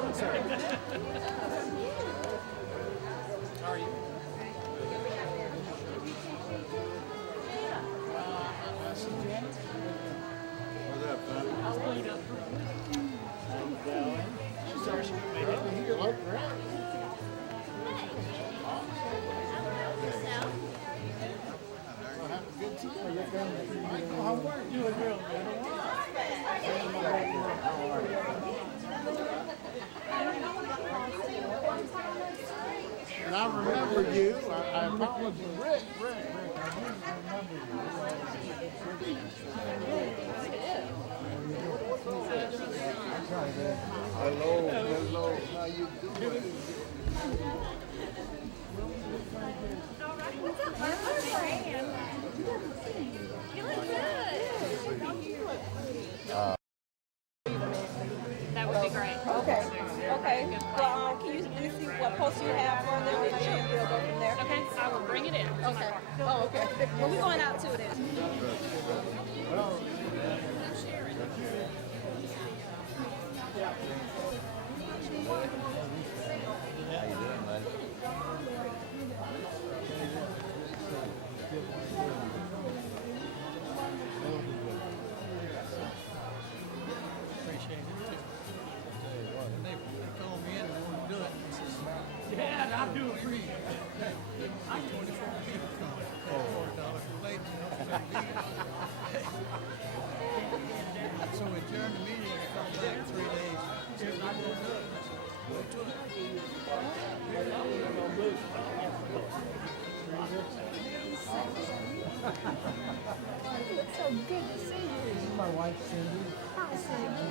doing, sir? How are you? What's up, son? I'll clean up. She's sorry she couldn't make it. You look great. Well, have a good time. Michael, how are you? Doing real good. And I remember you. I apologize. Rick, I didn't remember you. Hello. How you doing? What's up, you look good. That would be great. Okay. Well, can you let me see what post you have for them, and then we'll go from there. Okay, I will bring it in. Okay. Oh, okay. Well, we're going out too then. Appreciate it. They called me in and wanted to do it. I says, yeah, I'll do it for you. I'm 24 people coming. $4 for late. So we adjourned the meeting and come back 3 days. Said, I'm going to do it. I said, go to It's so good to see you. This is my wife, Cindy. Hi, Cindy.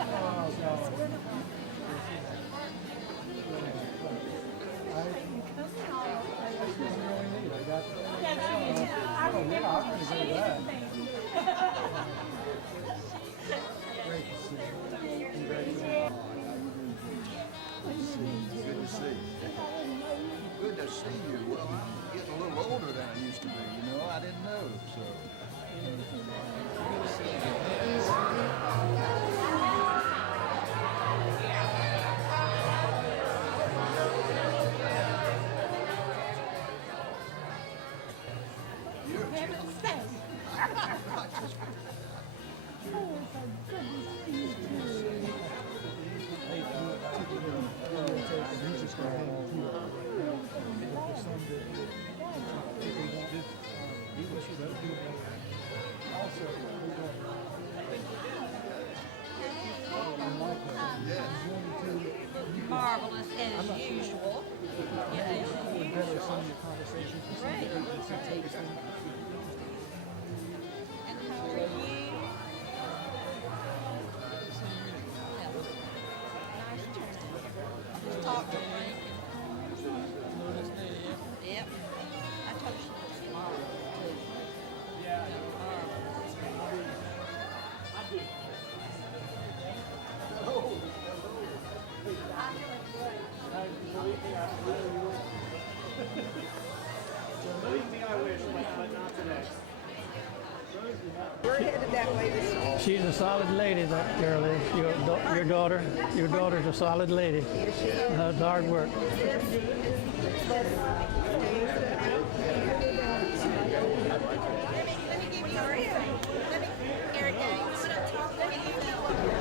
Oh, God. This is really neat. I got oh, yeah, I'm going to do that. Great to see you. Congratulations. Good to see you. Good to see you. Well, I'm getting a little older than I used to be, you know. I didn't know, so. He's just going to hang with you. For some that also, Marvelous as usual. better some of your conversations with some of the people that take us in. And how are you? Nice to talk to Frank. Yep. I told you tomorrow too. Yeah. We're headed that way this year. She's a solid lady, that girl is. Your daughter. Your daughter's a solid lady. It's hard work.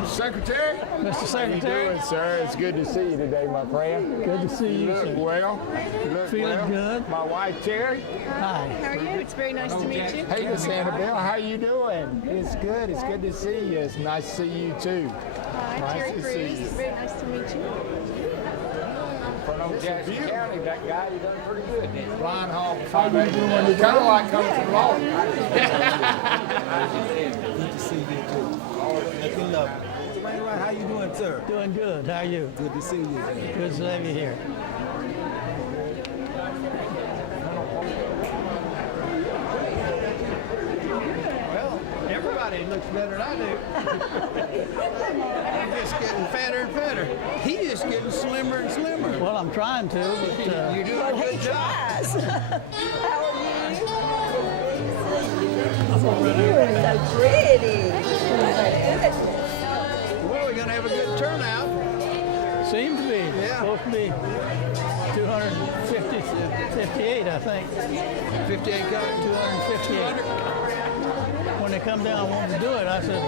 Secretary? Mr. Secretary. How you doing, sir? It's good to see you today, my friend. Good to see you. Look sir. well. Look Feeling well. good. My wife, Terry. Hi. How are you? It's very nice to meet you. Hey, Miss Anabel, how you doing? It's good. It's good to see you. It's nice to see you, too. Hi, Nice Terry to see Cruz. you. Very nice to meet you. From old Jackson County, that guy, he done pretty good. Flying hog, how you doing? Kind of like coming from Florida. Good to see you too. Nothing love. So Wainwright, how you doing, sir? Doing good. How are you? Good to see you. Good to have you here. Well, everybody looks better than I do. I'm just getting fatter and fatter. He's just getting slimmer and slimmer. Well, I'm trying to, but You're doing a He good job. tries. How are you? over there. You're so pretty. Well, we're gonna have a good turnout. Seems to be. Yeah. Supposed to be 258, I think. 58 coming. 258. When they come down wanting to do it, I said,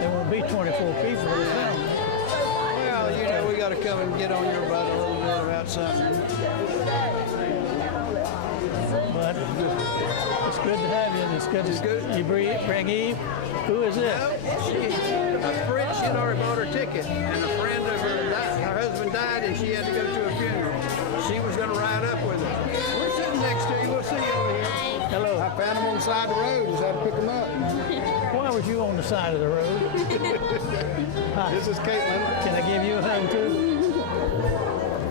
there won't be 24 people. Well, you know, we got to come and get on your butt a little bit about something. But it's good to have you. It's good. It's good. You bring Eve. Who is this? Well, a friend, she had already bought her ticket, and a friend of her died. Her husband died, and she had to go to a funeral. She was going to ride up with her. We're sitting next to you. We'll see you over here. Hello. I found him on the side of the road. Just had to pick him up. Why was you on the side of the road? Hi. This is Caitlin. Can I give you a hug too?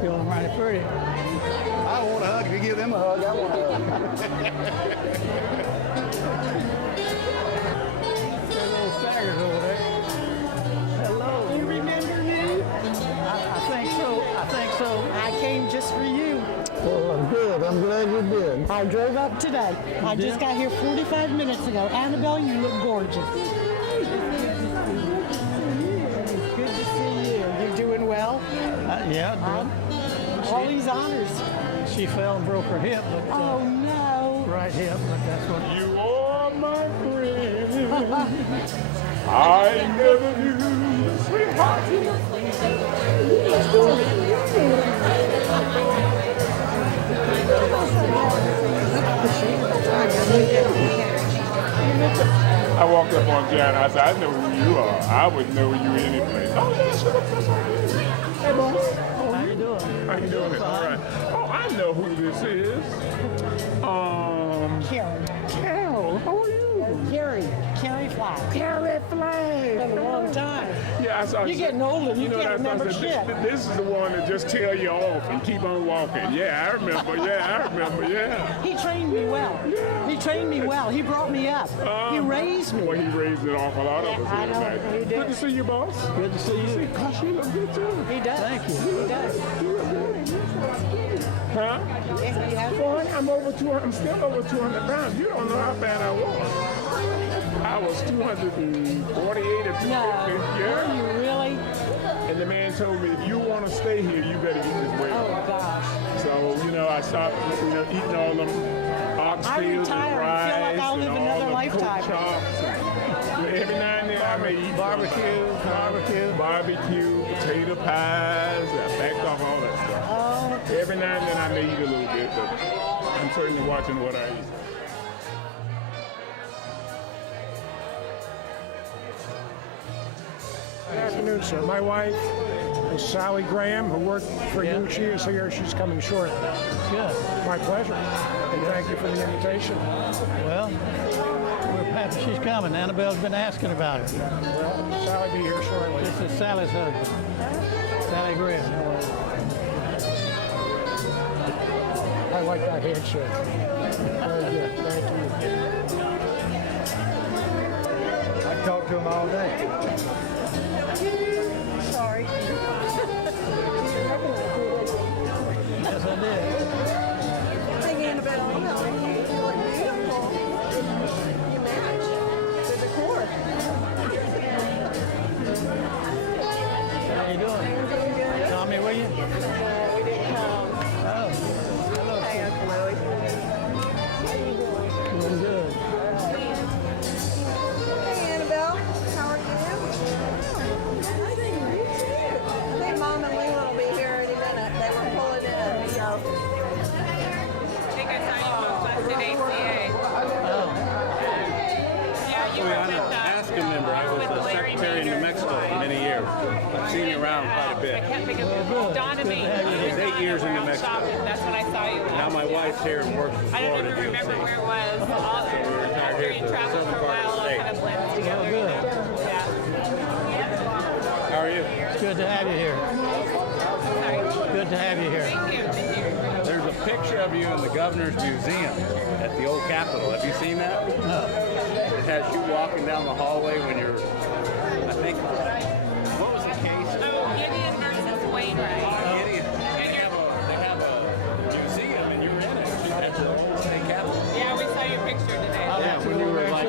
You're mighty pretty. I want a hug. If you give them a hug, I want a hug. They're little staggers over there. Hello. You remember me? I think so. I think so. I came just for you. Well, I'm good. I'm glad you did. I drove up today. I just got here 45 minutes ago. Annabelle, you look gorgeous. It's good to see you. You're doing well? Yeah. All these honors. She fell and broke her hip, but Oh, no. right hip. But that's what. You are my friend. I never knew, sweetheart. I walked up on Jan. I said, I know who you are. I would know you any place. Oh, yeah, she looks just like you. Hey, boss. How you doing? How you doing? All right. Oh, I know who this is. Carrie. Carol, how are you? Carrie Fly. Carrie Flay. Been a long time. Yeah, I saw. You're getting older. You can't remember shit. This is the one that just tell you off and keep on walking. Yeah, I remember. Yeah. He trained me well. He trained me well. He brought me up. He raised me. Well, he raised an awful lot of us. I know, here tonight. he did. Good to see you, boss. Good to see you. Gosh, you look good too. He does. Thank you. He does. Huh? Yeah, he has. Boy, I'm over 200. I'm still over 200 pounds. You don't know how bad I was. I was 248 or 250. No. Yeah. You really? And the man told me, if you want to stay here, you better get this weight Oh, off. gosh. So, you know, I stopped, eating all them oxtails and retired. rice I feel like I'll and live all another the lifetime. pork chops. Every now and then I may eat barbecue, potato pies. I backed off all that stuff. Oh, Every now and then I may eat a little bit, but I'm certainly watching what I eat. Good afternoon, sir. My wife is Sally Graham, who worked for you. She is here. She's coming shortly. Good. My pleasure. And thank you for the invitation. Well, we're happy she's coming. Annabelle's been asking about it. Well, Sally be here shortly. This is Sally's husband, Sally Graham. I like that handshake. Very good. Thank you. I talked to him all day. Sorry. Yes, I did. Singing Annabelle, you look beautiful. You match the decor. How you doing? Doing good. Tommy, will you? We didn't come. Oh, hello. Hey, Uncle Louie. How you doing? Doing good. Hey, Annabelle. How are you? I think you too. I think Mom and Leland will be here any minute. They were pulling in, so. I think I saw you posted ACA. Oh, Yeah, you were I'm with an ASCA member. I was the secretary in New Mexico for many years. I've seen you around quite a I bit. can't think of good. it. Dawned on me. Good to have you. It was 8 years in New Mexico. Shopping. That's when I saw you. Now my wife's here and works for I don't Florida even remember DOC. where it was. All retired after here you at the traveled for a southern part while, of the it all state. kind of blends together. good. Yeah. How are you? It's good to have you here. Sorry. Good to have you here. Thank you. Thank you. There's a picture of you in the Governor's Museum at the old Capitol. Have you seen that? It has you walking down the hallway when you're, I think, what was the case? Gideon versus Wainwright. Gideon. They have a museum and you're in it at the old state capitol. Yeah, we saw your picture today. Yeah, when you were like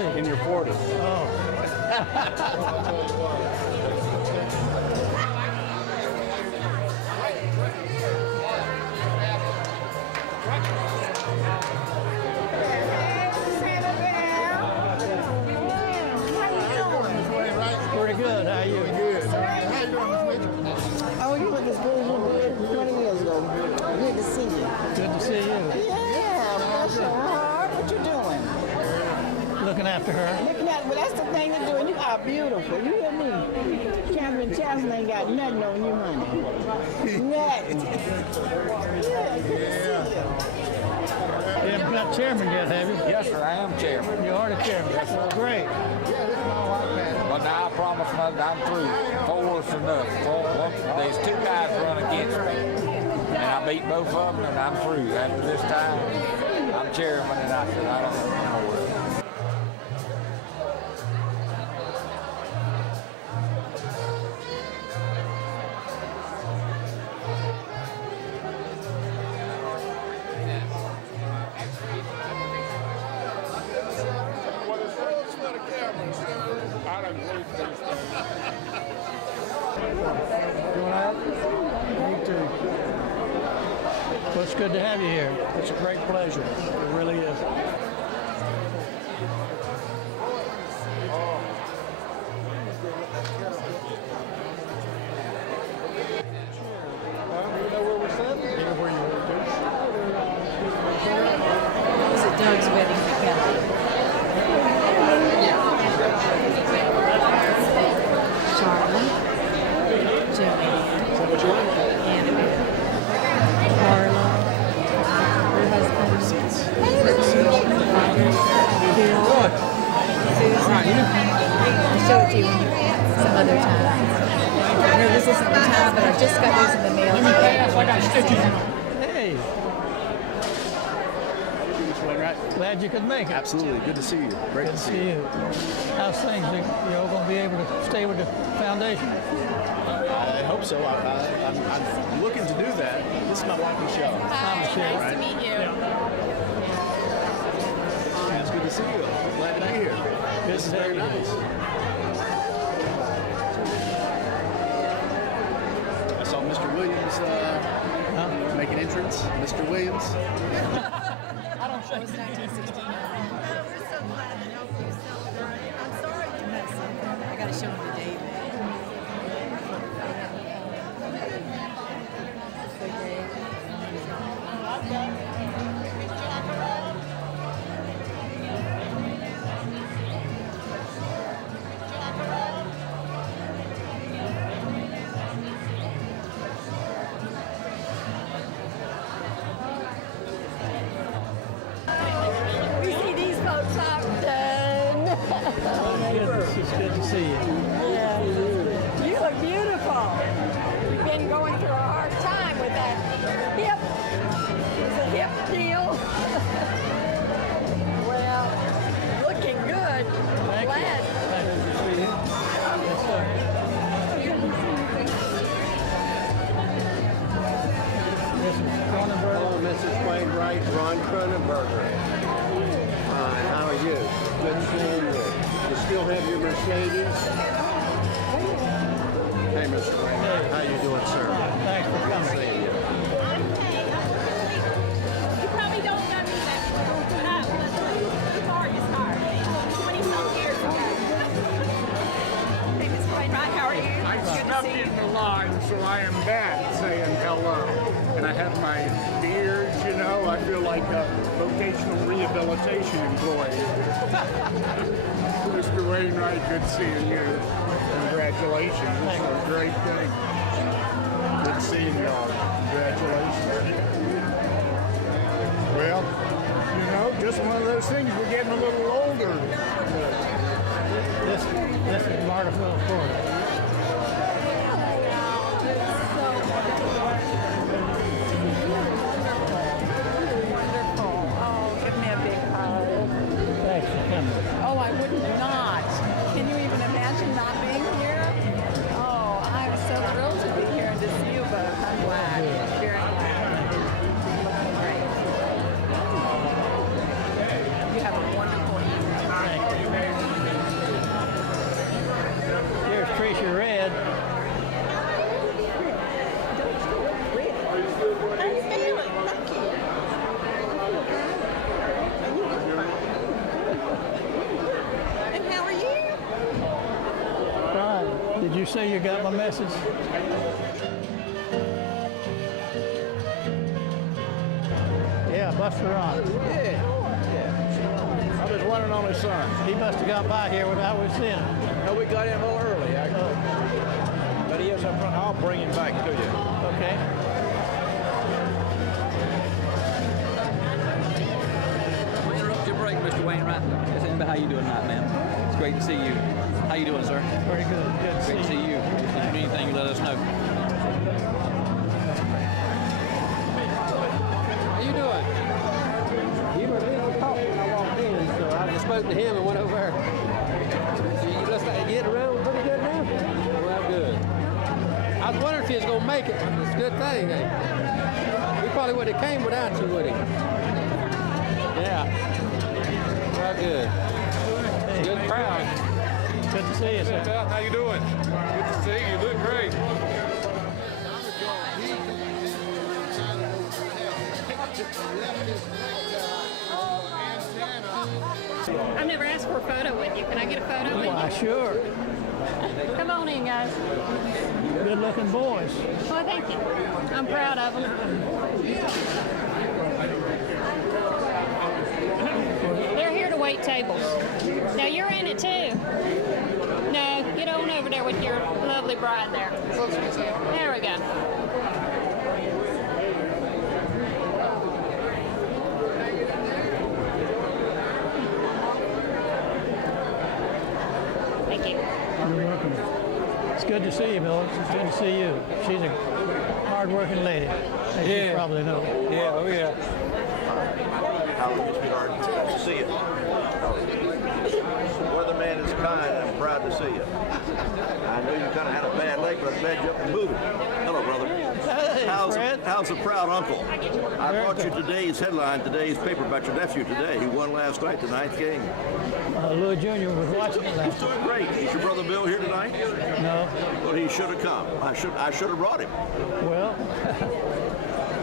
after her. Well, that's the thing to do, and you are beautiful. You hear me? Catherine Chasson ain't got nothing on you, honey. Nothing. You haven't got chairman yet, have you? Yes, sir, I am chairman. You are the chairman. Great. But now I promise nothing, I'm through. 4's enough. There's 2 guys run against me. And I beat both of them, and I'm through. After this time, I'm chairman, and I said, I don't know where. Me too. Well, it's good to have you here. It's a great pleasure. It really is. Was it Doug's wedding at Gala? Charlotte, Joanne, Anabel, Carla, her husband, Bill, Susan. I'll show it to you some other time. I know this isn't the time, but I just got those in the mail today. Hey. Glad you could make it. Absolutely. Good to see you. Great Good to see you. How's things? You all going to be able to stay with the foundation? I hope so. I'm looking to do that. This is my wife, Michelle. Hi, nice to meet you. It's good to see you. Glad to be here. This is very nice. I saw Mr. Williams make an entrance. Mr. Williams. That was 1969. We're so glad to help you celebrate. I'm sorry you missed something. I got to show him to David. We see these folks often. It's good to see you. Yeah. You look beautiful. You've been going through a hard time with that hip. It's a hip deal. Well, looking good. Thank Glad. you. Thank you. Good to see you. Yes, sir. Mrs. Cronenberg. Hello, Mrs. Wainwright, Ron Cronenberger. How are you? Good seeing you. You still have your Mercedes? Hey, Mr. Wainwright. How you doing, sir? Thanks for coming. Seeing you. You probably don't know me that car is hard. 20-some years ago. Hey, Miss Wainwright, how are you? I snuck in the line, so I am back saying hello. And I have my beard, you know. I feel like a vocational rehabilitation employee. Mr. Wainwright, good seeing you. Congratulations. This is a great thing. Good seeing y'all. Congratulations. Well, you know, just one of those things. We're getting a little older. This is Martaville, Florida. Wonderful. Oh, give me a big hug. Thanks for coming. Oh, I would not. Can you even imagine not being here? Oh, I'm so thrilled to be here and to see you both. I'm glad. Very glad. Great. You have a wonderful evening. Here's Tricia Red. And how are you? Fine. Did you say you got my message? Yeah, Buster on. Yeah. I was one and only son. He must have got by here without we seeing him. No, we got him a little early, actually. But he is up front. I'll bring him back to you. Okay. We'll interrupt your break, Mr. Wainwright. Just Anabel, how you doing tonight, ma'am? It's great to see you. How you doing, sir? Very good. Good to Great to see see you. you. If you need anything, you let us know. How you doing? You were really talking when I walked in, so I just spoke to him and went over there. You just getting around pretty good now? Well, good. I was wondering if he was going to make it. It's a good thing. Eh? We probably would have came without you, would he? Yeah. Well, good. Hey. Good crowd. Good to see you, sir. How you doing? Good to see you. You look great. I've never asked for a photo with you. Can I get a photo with Why, you? sure. Come on in, guys. Good looking boys. Well, thank you. I'm proud of them. They're here to wait tables. Now, you're in it, too. No, get on over there with your lovely bride there. There we go. Thank you. You're welcome. It's good to see you, Bill. It's good to see you. She's a hard-working lady, as you probably know. Yeah, oh yeah. Howard, sweetheart. Nice to see you. Weatherman is kind. I'm proud to see you. I know you kind of had a bad leg, but I'm glad you're up and moving. Hello, brother. Hey, Fred. How's a proud uncle? I Very brought you good. today's headline, today's paper about your nephew today. He won last night, the ninth game. Louie Jr. was watching it last He's doing great. Is your brother Bill here tonight? No. Well, he should have come. I should have brought him. Well,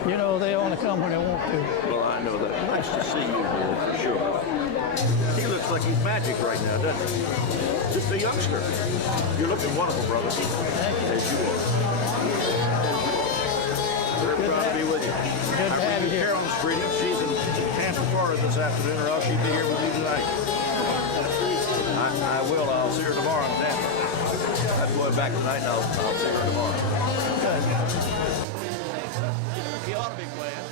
you know, they only come when they want to. Well, I know that. Nice to see you, Bill, for sure. He looks like he's magic right now, doesn't he? Just a youngster. You're looking wonderful, brother. As you are. Very proud to be with you. Good to have you here. Carolyn's greeting. She's in Tampa, Florida this afternoon, or else she'd be here with you tonight. I will. I'll see her tomorrow in Tampa. I'm going back tonight, and I'll see her tomorrow. Good. He ought to be playing.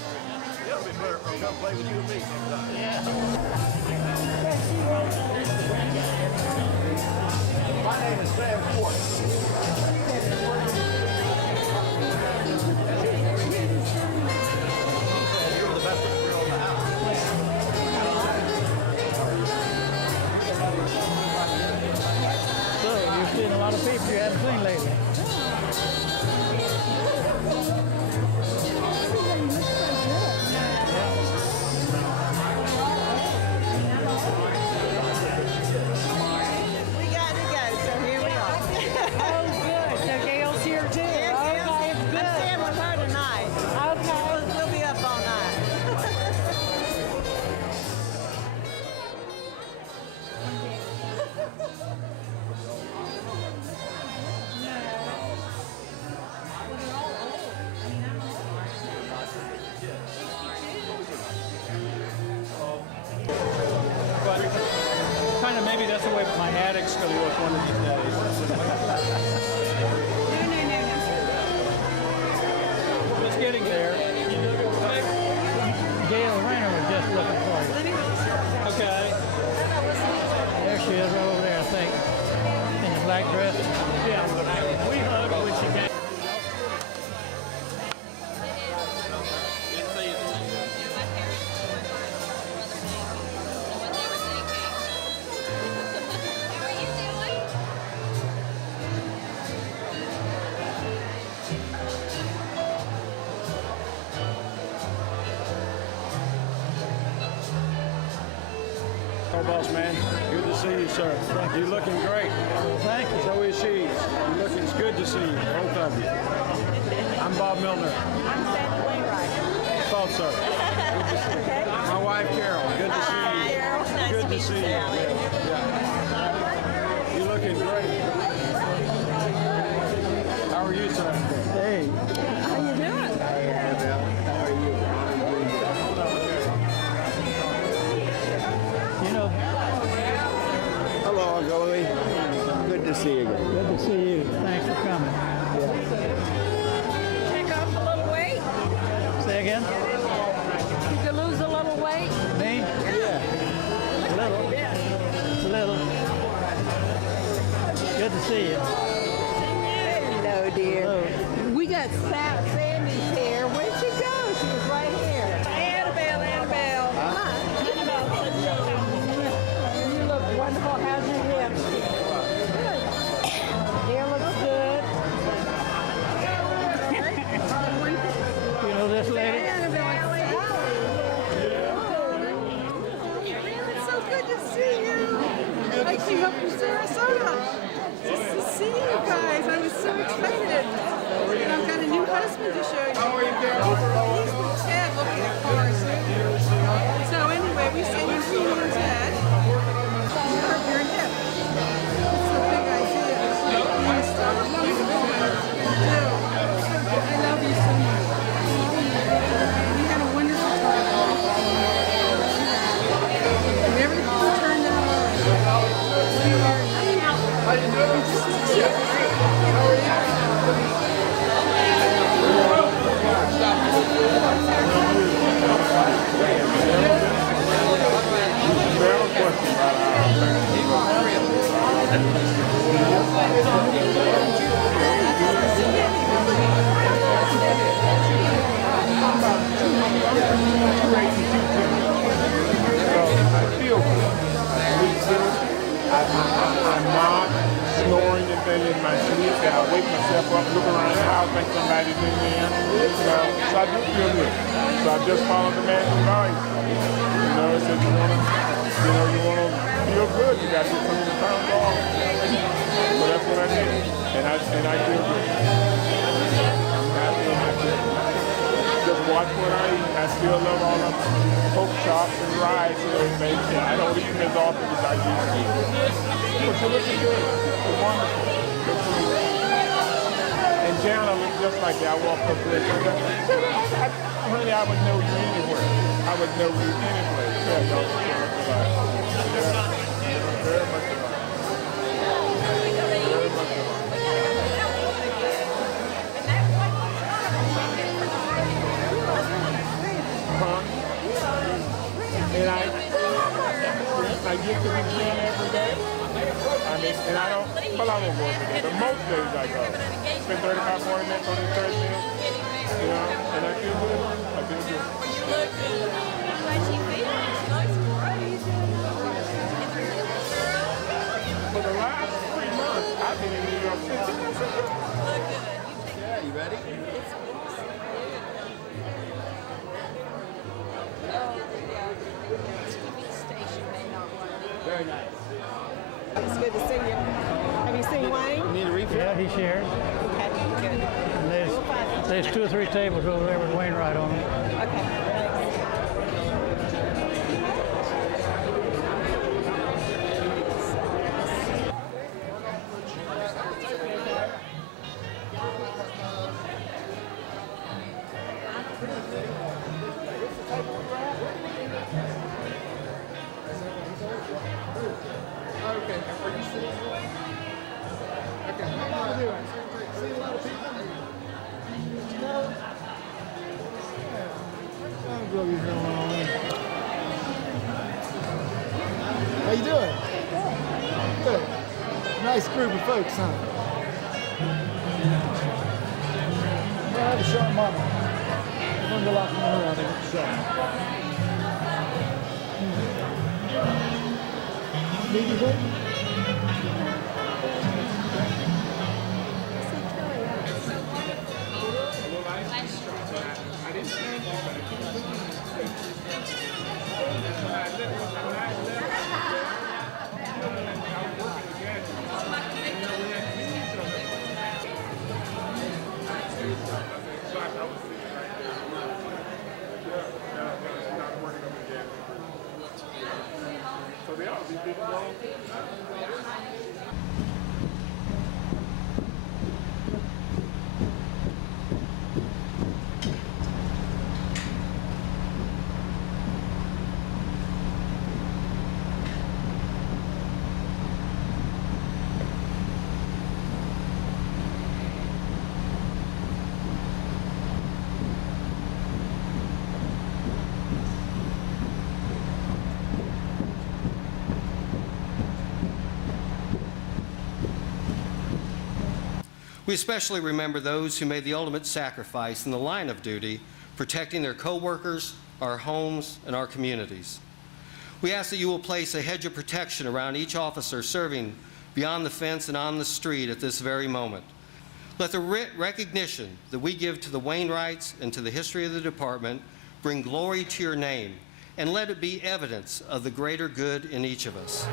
He ought to be better for come play with you and me sometime. Yeah. My name is Sam Ford. You're the best girl in the house. So, you've seen a lot of people you haven't seen lately. We got to go, so here we are. Oh, good. So Gail's here, too. Okay, I'm good. staying with her tonight. Okay. We'll be up all night. But kind of maybe that's the way my attic's going to look one of these days. It's getting there. Gail Rayner was just looking for you. Okay. There she is, right over there, I think, in the black dress. Yeah, we hugged when she came. Oh, boss man, good to see you, sir. You're looking great. Thank you. So is she. You're looking, it's good to see you, both of you. I'm Bob Milner. I'm Sandy Wainwright. Thought so. My wife Carol. Good to see you. Hi, Carol. Nice Good to to meet see you, you. Sally. Yeah. You're looking great. How are you, sir? Hey. How you doing? You know, Look, Sandy's here. Where'd she go? She was right here. Anabel. You look wonderful. How's your hip? Good. Hair looks good. You know this lady? It's so good to see you. I came up from Sarasota just to see you guys. I was so excited. And I've got a new husband to show you. He's with Ted looking at cars. So anyway, we say you're seeing Ted. You're hip. It's the big idea. And stuff. I love you so much. We had a wonderful time. And everything turned out all right. How you doing? I'm not snoring and things in my sleep, and I wake myself up, look around the house, think somebody's in there. So I do feel good. So I just followed the man's advice. It said you wanna feel good, you gotta get some of the pounds off. So that's what I did. And I feel good. I'm happy with myself. Just watch what I eat. I still love all the pork chops and rice and everything. I don't eat them as often as I used to. But you're looking good. You're wonderful. And Jana looks just like that. I walk up there. Honey, I would know you anywhere. I would know you anywhere. Yeah, don't you look alike. Very much alike. Very much alike. And I get to be gym every day. And I don't go every day, but most days I go. Spend 35, 40 minutes on the treadmill, and I feel good. I feel good. For the last 3 months, I've been in New York City. Yeah, you ready? Very nice. It's good to see you. Have you seen Wayne? You need a refill? Yeah, he shared. Okay, good. And there's 2 or 3 tables over there with Wainwright on them. Okay, How you doing? Good. Nice group of folks, huh? Well, I have a sharp mama. I'm gonna go lock her around there with the sharp. Need you, baby? So they ought to be big long. We especially remember those who made the ultimate sacrifice in the line of duty, protecting their coworkers, our homes, and our communities. We ask that you will place a hedge of protection around each officer serving beyond the fence and on the street at this very moment. Let the recognition that we give to the Wainwrights and to the history of the department bring glory to your name, and let it be evidence of the greater good in each of us.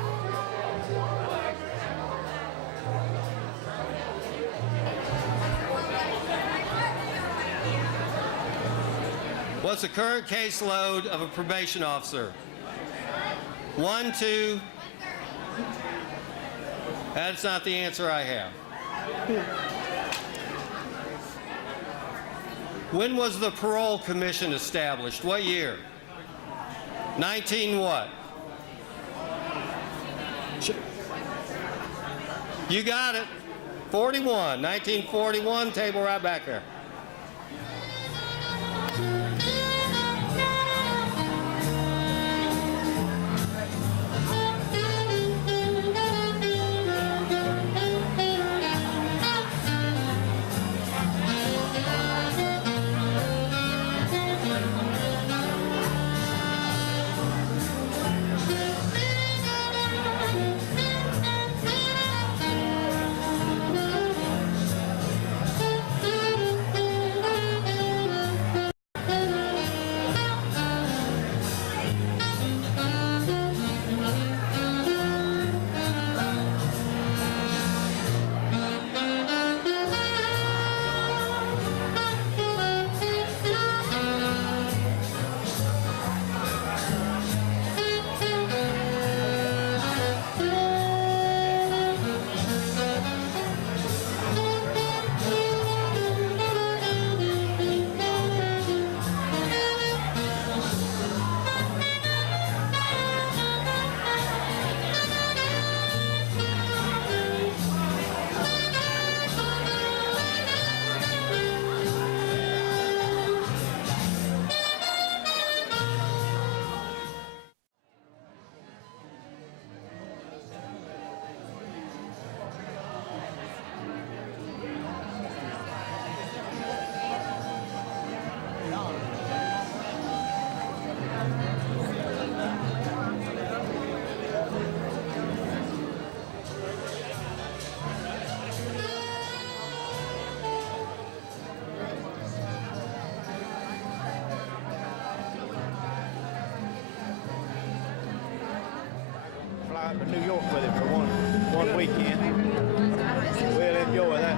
What's the current caseload of a probation officer? 1, 2. That's not the answer I have. When was the parole commission established? What year? 19 what? You got it. 41. 1941. Table right back there. Fly up to New York with it for one weekend. We'll enjoy that.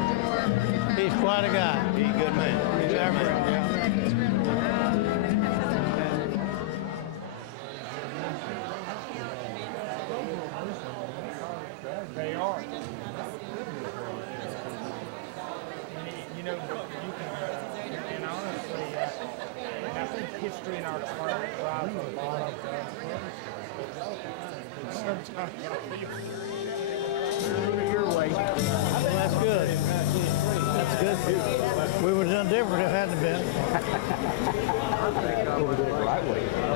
He's quite a guy. He's a good man. He's a good man. They are. You know, and honestly, I think history in our department drives a lot of sometimes your way. Well, that's good. That's good. We would have done different if it hadn't been.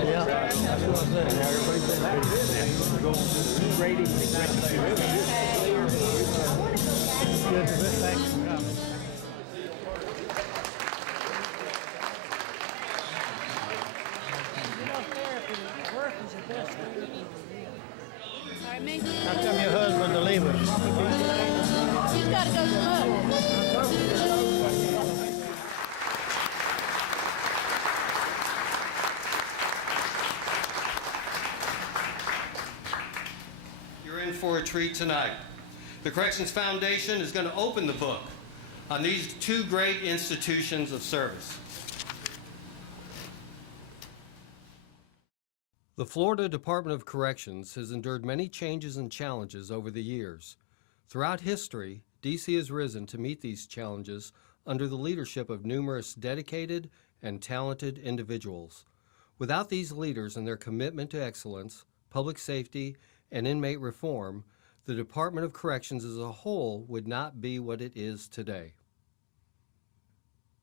Yeah, that's what I'm saying. Good. Thanks for coming. How come your husband to leave us? He's got to go smoke. You're in for a treat tonight. The Corrections Foundation is going to open the book on these two great institutions of service. The Florida Department of Corrections has endured many changes and challenges over the years. Throughout history, DC has risen to meet these challenges under the leadership of numerous dedicated and talented individuals. Without these leaders and their commitment to excellence, public safety, and inmate reform, the Department of Corrections as a whole would not be what it is today.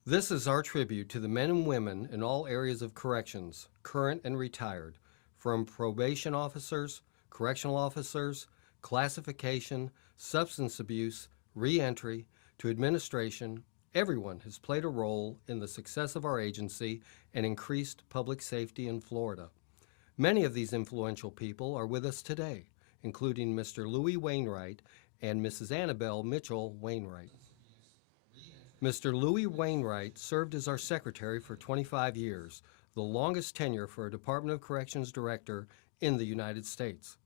This is our tribute to the men and women in all areas of corrections, current and retired, from probation officers, correctional officers, classification, substance abuse, reentry, to administration, everyone has played a role in the success of our agency and increased public safety in Florida. Many of these influential people are with us today, including Mr. Louie Wainwright and Mrs. Anabel Mitchell Wainwright. Mr. Louie Wainwright served as our secretary for 25 years, the longest tenure for a Department of Corrections director in the United States.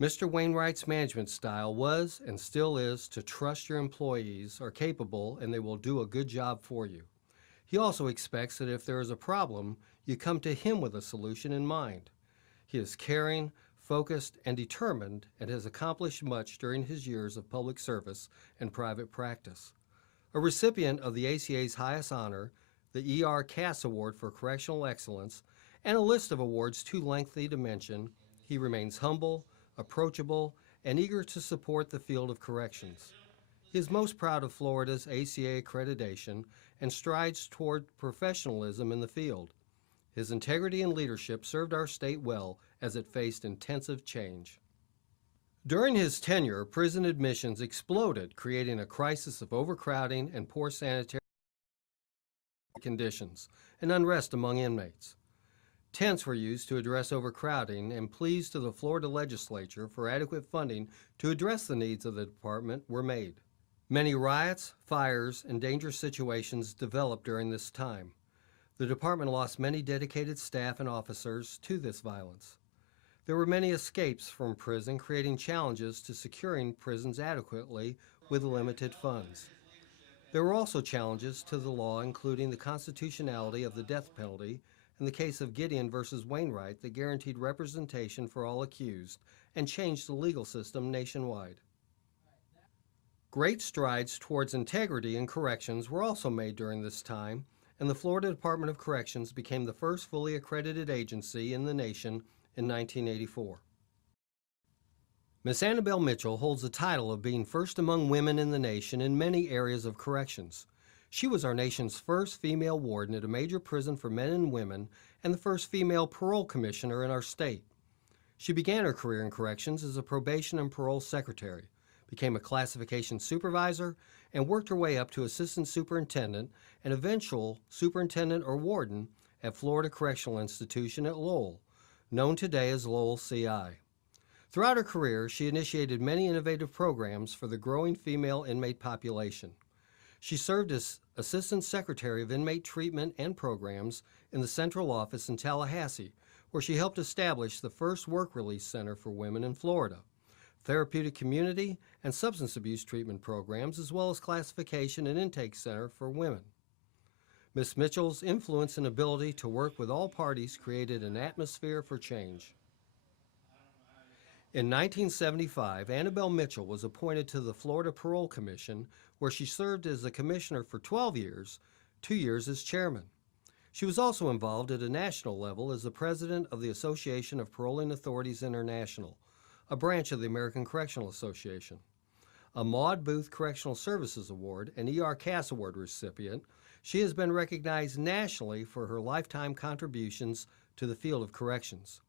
Mr. Wainwright's management style was and still is to trust your employees are capable and they will do a good job for you. He also expects that if there is a problem, you come to him with a solution in mind. He is caring, focused, and determined and has accomplished much during his years of public service and private practice. A recipient of the ACA's highest honor, the ER CAS Award for Correctional Excellence, and a list of awards too lengthy to mention, he remains humble, approachable, and eager to support the field of corrections. He is most proud of Florida's ACA accreditation and strides toward professionalism in the field. His integrity and leadership served our state well as it faced intensive change. During his tenure, prison admissions exploded, creating a crisis of overcrowding and poor sanitary conditions and unrest among inmates. Tents were used to address overcrowding, and pleas to the Florida legislature for adequate funding to address the needs of the department were made. Many riots, fires, and dangerous situations developed during this time. The department lost many dedicated staff and officers to this violence. There were many escapes from prison, creating challenges to securing prisons adequately with limited funds. There were also challenges to the law, including the constitutionality of the death penalty in the case of Gideon versus Wainwright that guaranteed representation for all accused and changed the legal system nationwide. Great strides towards integrity in corrections were also made during this time, and the Florida Department of Corrections became the first fully accredited agency in the nation in 1984. Miss Anabel Mitchell holds the title of being first among women in the nation in many areas of corrections. She was our nation's first female warden at a major prison for men and women and the first female parole commissioner in our state. She began her career in corrections as a probation and parole secretary, became a classification supervisor, and worked her way up to assistant superintendent and eventual superintendent or warden at Florida Correctional Institution at Lowell, known today as Lowell CI. Throughout her career, she initiated many innovative programs for the growing female inmate population. She served as Assistant Secretary of Inmate Treatment and Programs in the Central Office in Tallahassee, where she helped establish the first work release center for women in Florida, therapeutic community and substance abuse treatment programs, as well as classification and intake center for women. Ms. Mitchell's influence and ability to work with all parties created an atmosphere for change. In 1975, Anabel Mitchell was appointed to the Florida Parole Commission, where she served as a commissioner for 12 years, 2 years as chairman. She was also involved at a national level as the president of the Association of Paroling Authorities International, a branch of the American Correctional Association. A Maud Booth Correctional Services Award and ER CAS Award recipient, she has been recognized nationally for her lifetime contributions to the field of corrections.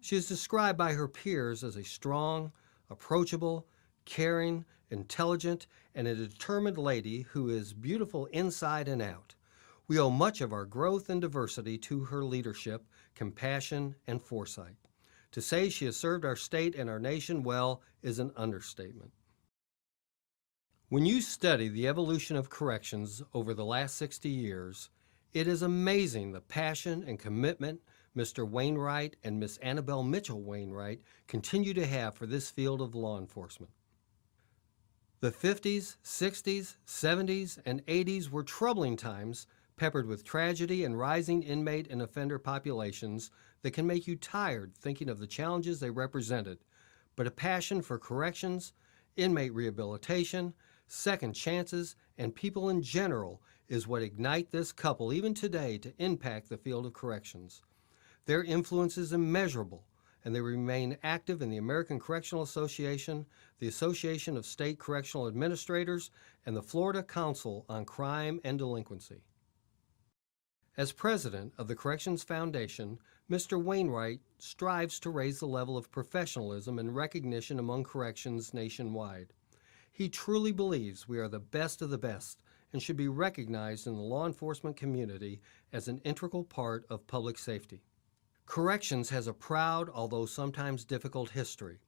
She is described by her peers as a strong, approachable, caring, intelligent, and a determined lady who is beautiful inside and out. We owe much of our growth and diversity to her leadership, compassion, and foresight. To say she has served our state and our nation well is an understatement. When you study the evolution of corrections over the last 60 years, it is amazing the passion and commitment Mr. Wainwright and Miss Anabel Mitchell Wainwright continue to have for this field of law enforcement. The 50s, 60s, 70s, and 80s were troubling times, peppered with tragedy and rising inmate and offender populations that can make you tired thinking of the challenges they represented, but a passion for corrections, inmate rehabilitation, second chances, and people in general is what ignite this couple even today to impact the field of corrections. Their influence is immeasurable, and they remain active in the American Correctional Association, the Association of State Correctional Administrators, and the Florida Council on Crime and Delinquency. As president of the Corrections Foundation, Mr. Wainwright strives to raise the level of professionalism and recognition among corrections nationwide. He truly believes we are the best of the best and should be recognized in the law enforcement community as an integral part of public safety. Corrections has a proud, although sometimes difficult history.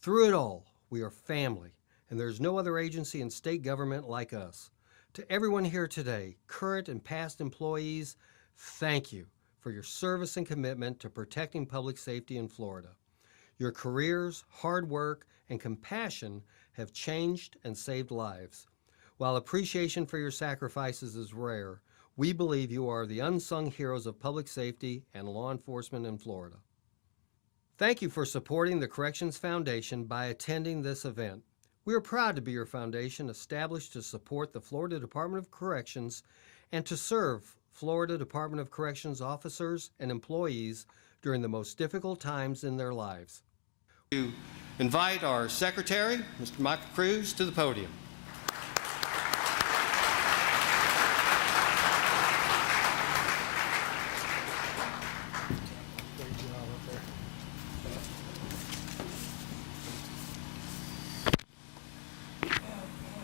Through it all, we are family, and there is no other agency in state government like us. To everyone here today, current and past employees, thank you for your service and commitment to protecting public safety in Florida. Your careers, hard work, and compassion have changed and saved lives. While appreciation for your sacrifices is rare, we believe you are the unsung heroes of public safety and law enforcement in Florida. Thank you for supporting the Corrections Foundation by attending this event. We are proud to be your foundation established to support the Florida Department of Corrections and to serve Florida Department of Corrections officers and employees during the most difficult times in their lives. To invite our Secretary, Mr. Michael Cruz, to the podium.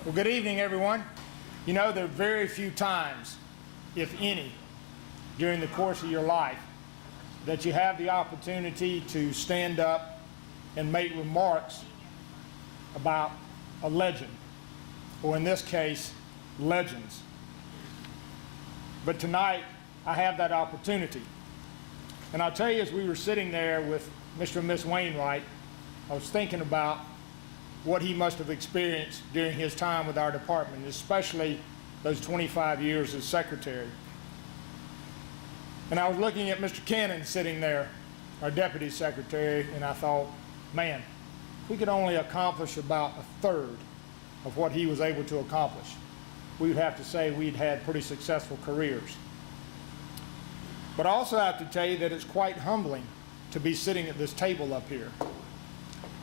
Well, good evening, everyone. You know, there are very few times, if any, during the course of your life that you have the opportunity to stand up and make remarks about a legend, or in this case, legends. But tonight, I have that opportunity. And I'll tell you, as we were sitting there with Mr. and Miss Wainwright, I was thinking about what he must have experienced during his time with our department, especially those 25 years as secretary. And I was looking at Mr. Cannon sitting there, our deputy secretary, and I thought, man, if we could only accomplish about a third of what he was able to accomplish, we would have to say we'd had pretty successful careers. But I also have to tell you that it's quite humbling to be sitting at this table up here.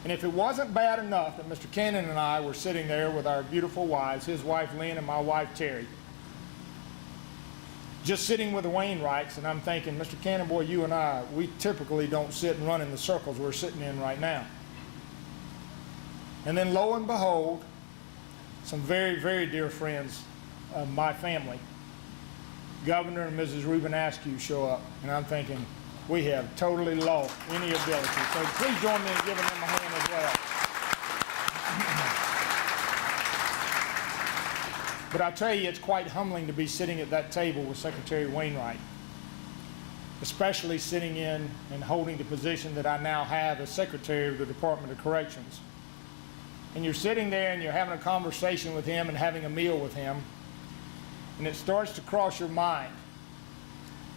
And if it wasn't bad enough that Mr. Cannon and I were sitting there with our beautiful wives, his wife Lynn and my wife Terry, just sitting with the Wainwrights, and I'm thinking, Mr. Cannon, boy, you and I, we typically don't sit and run in the circles we're sitting in right now. And then lo and behold, some very, very dear friends of my family, Governor and Mrs. Reuben Askew, show up, and I'm thinking, we have totally lost any ability. So please join me in giving them a hand as well. But I'll tell you, it's quite humbling to be sitting at that table with Secretary Wainwright, especially sitting in and holding the position that I now have as Secretary of the Department of Corrections. And you're sitting there and you're having a conversation with him and having a meal with him, and it starts to cross your mind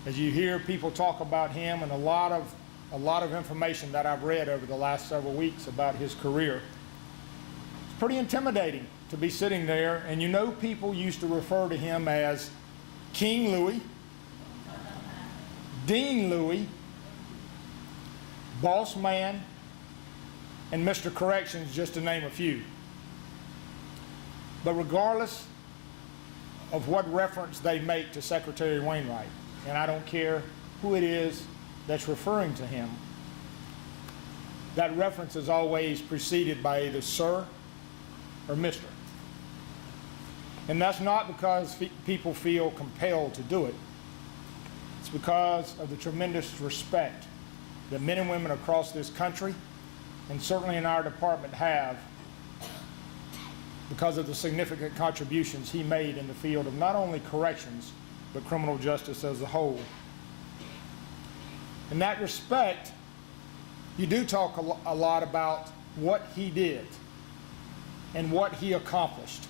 as you hear people talk about him and a lot of information that I've read over the last several weeks about his career. It's pretty intimidating to be sitting there, and you know, people used to refer to him as King Louie, Dean Louie, Boss Man, and Mr. Corrections, just to name a few. But regardless of what reference they make to Secretary Wainwright, and I don't care who it is that's referring to him, that reference is always preceded by either sir or Mr. And that's not because people feel compelled to do it. It's because of the tremendous respect that men and women across this country, and certainly in our department, have because of the significant contributions he made in the field of not only corrections, but criminal justice as a whole. In that respect, you do talk a lot about what he did and what he accomplished.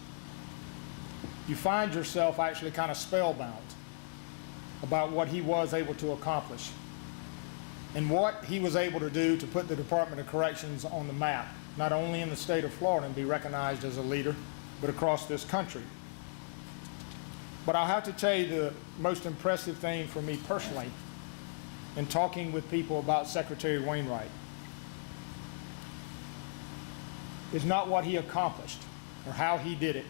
You find yourself actually kind of spellbound about what he was able to accomplish and what he was able to do to put the Department of Corrections on the map, not only in the state of Florida and be recognized as a leader, but across this country. But I'll have to tell you, the most impressive thing for me personally in talking with people about Secretary Wainwright is not what he accomplished or how he did it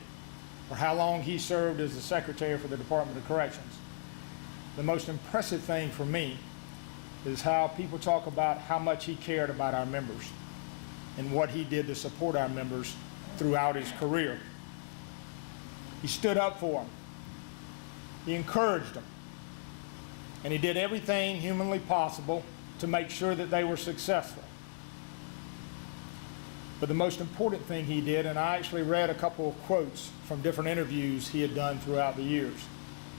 or how long he served as the Secretary for the Department of Corrections. The most impressive thing for me is how people talk about how much he cared about our members and what he did to support our members throughout his career. He stood up for them. He encouraged them. And he did everything humanly possible to make sure that they were successful. But the most important thing he did, and I actually read a couple of quotes from different interviews he had done throughout the years.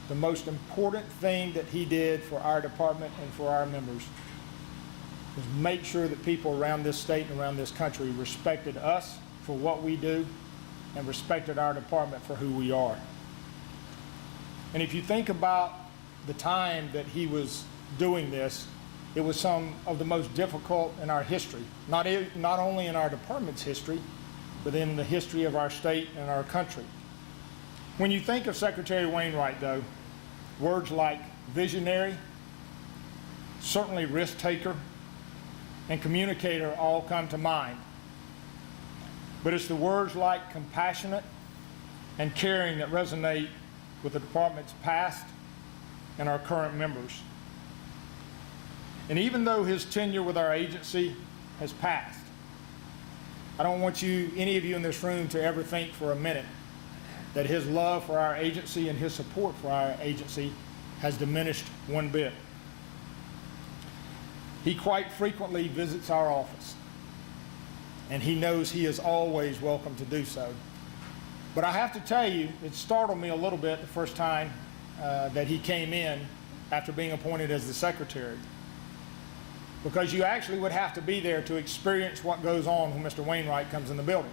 The most important thing that he did for our department and for our members was make sure that people around this state and around this country respected us for what we do and respected our department for who we are. And if you think about the time that he was doing this, it was some of the most difficult in our history, not only in our department's history, but in the history of our state and our country. When you think of Secretary Wainwright, though, words like visionary, certainly risk taker, and communicator all come to mind. But it's the words like compassionate and caring that resonate with the department's past and our current members. And even though his tenure with our agency has passed, I don't want any of you in this room to ever think for a minute that his love for our agency and his support for our agency has diminished one bit. He quite frequently visits our office, and he knows he is always welcome to do so. But I have to tell you, it startled me a little bit the first time that he came in after being appointed as the secretary, because you actually would have to be there to experience what goes on when Mr. Wainwright comes in the building.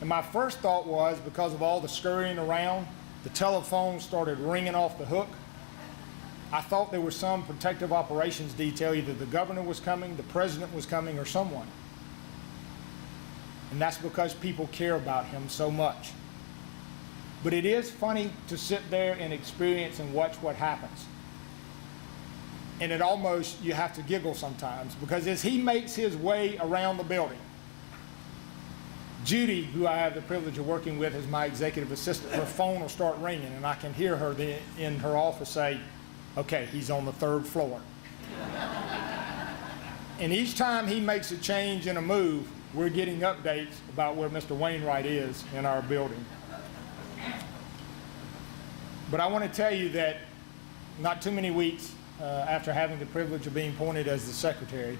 And my first thought was, because of all the scurrying around, the telephone started ringing off the hook. I thought there was some protective operations detail, either the governor was coming, the president was coming, or someone. And that's because people care about him so much. But it is funny to sit there and experience and watch what happens. And it almost, you have to giggle sometimes, because as he makes his way around the building, Judy, who I have the privilege of working with as my executive assistant, her phone will start ringing, and I can hear her in her office say, okay, he's on the 3rd floor. And each time he makes a change and a move, we're getting updates about where Mr. Wainwright is in our building. But I want to tell you that not too many weeks after having the privilege of being appointed as the secretary,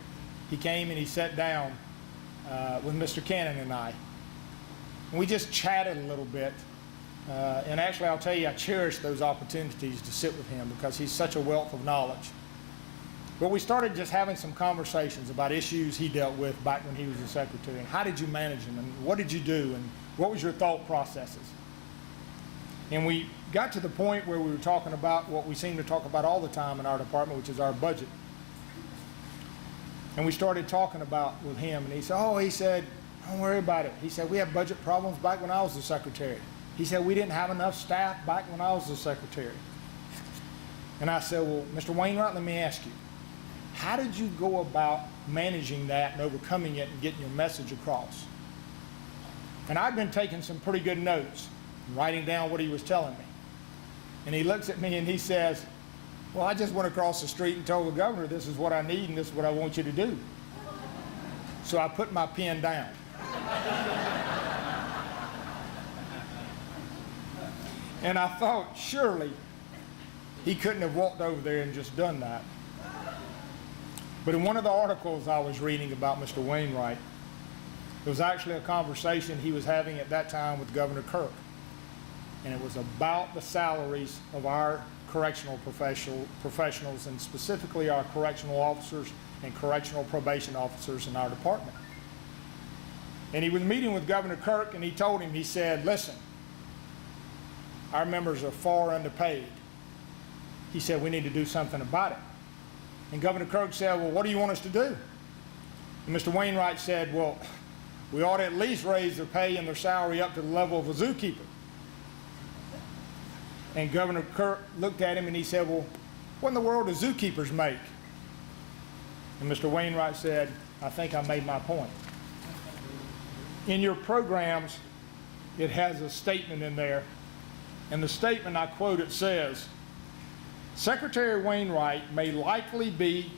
he came and he sat down with Mr. Cannon and I. And we just chatted a little bit. And actually, I'll tell you, I cherish those opportunities to sit with him because he's such a wealth of knowledge. But we started just having some conversations about issues he dealt with back when he was the secretary, and how did you manage them, and what did you do, and what was your thought processes? And we got to the point where we were talking about what we seem to talk about all the time in our department, which is our budget. And we started talking about with him, and he said, don't worry about it. He said, we had budget problems back when I was the secretary. He said, we didn't have enough staff back when I was the secretary. And I said, well, Mr. Wainwright, let me ask you, how did you go about managing that and overcoming it and getting your message across? And I'd been taking some pretty good notes and writing down what he was telling me. And he looks at me and he says, well, I just went across the street and told the governor this is what I need and this is what I want you to do. So I put my pen down. And I thought, surely he couldn't have walked over there and just done that. But in one of the articles I was reading about Mr. Wainwright, it was actually a conversation he was having at that time with Governor Kirk. And it was about the salaries of our correctional professionals, and specifically our correctional officers and correctional probation officers in our department. And he was meeting with Governor Kirk, and he told him, he said, listen, our members are far underpaid. He said, we need to do something about it. And Governor Kirk said, well, what do you want us to do? And Mr. Wainwright said, well, we ought to at least raise their pay and their salary up to the level of a zookeeper. And Governor Kirk looked at him and he said, well, what in the world do zookeepers make? And Mr. Wainwright said, I think I made my point. In your programs, it has a statement in there. And the statement, I quote, it says, Secretary Wainwright may likely be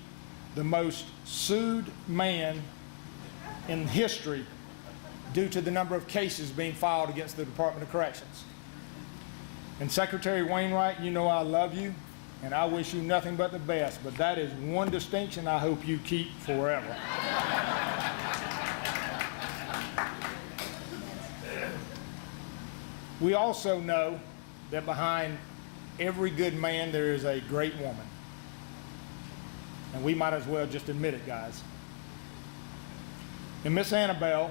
the most sued man in history due to the number of cases being filed against the Department of Corrections. And Secretary Wainwright, you know I love you, and I wish you nothing but the best, but that is one distinction I hope you keep forever. We also know that behind every good man there is a great woman. And we might as well just admit it, guys. And Miss Anabel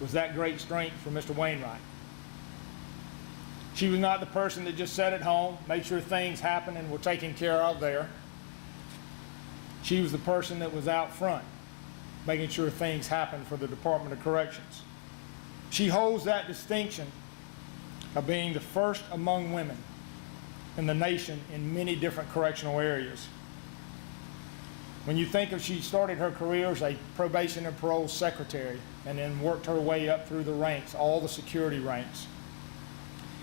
was that great strength for Mr. Wainwright. She was not the person that just sat at home, made sure things happened and were taken care of there. She was the person that was out front, making sure things happened for the Department of Corrections. She holds that distinction of being the first among women in the nation in many different correctional areas. When you think of, she started her career as a probation and parole secretary and then worked her way up through the ranks, all the security ranks,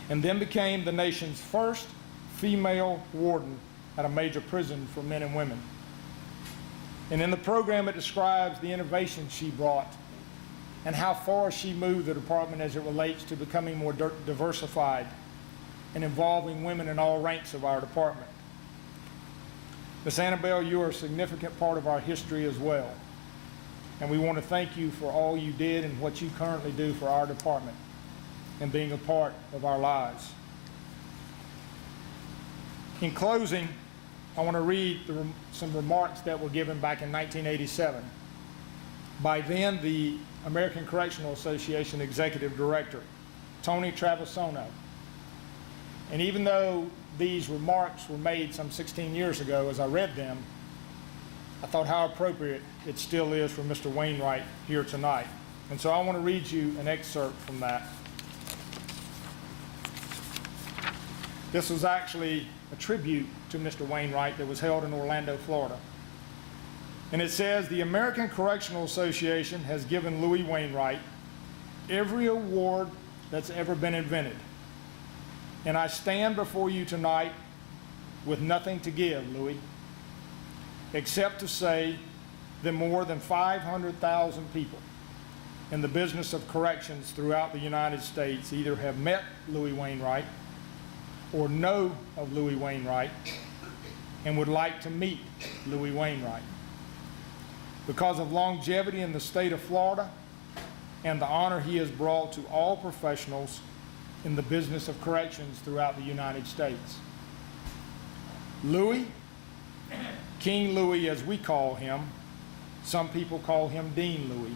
and then became the nation's first female warden at a major prison for men and women. And in the program, it describes the innovation she brought and how far she moved the department as it relates to becoming more diversified and involving women in all ranks of our department. Ms. Anabel, you are a significant part of our history as well, and we want to thank you for all you did and what you currently do for our department and being a part of our lives. In closing, I want to read some remarks that were given back in 1987 by then the American Correctional Association Executive Director, Tony Travisano. And even though these remarks were made some 16 years ago, as I read them, I thought how appropriate it still is for Mr. Wainwright here tonight. And so I want to read you an excerpt from that. This was actually a tribute to Mr. Wainwright that was held in Orlando, Florida. And it says, the American Correctional Association has given Louie Wainwright every award that's ever been invented. And I stand before you tonight with nothing to give, Louie, except to say that more than 500,000 people in the business of corrections throughout the United States either have met Louie Wainwright or know of Louie Wainwright and would like to meet Louie Wainwright. Because of longevity in the state of Florida and the honor he has brought to all professionals in the business of corrections throughout the United States. Louie, King Louie as we call him, some people call him Dean Louie,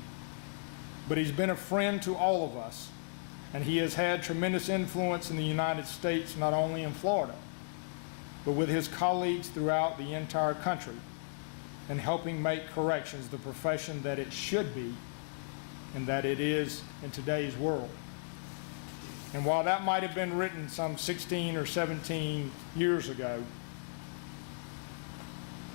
but he's been a friend to all of us, and he has had tremendous influence in the United States, not only in Florida, but with his colleagues throughout the entire country, in helping make corrections the profession that it should be and that it is in today's world. And while that might have been written some 16 or 17 years ago,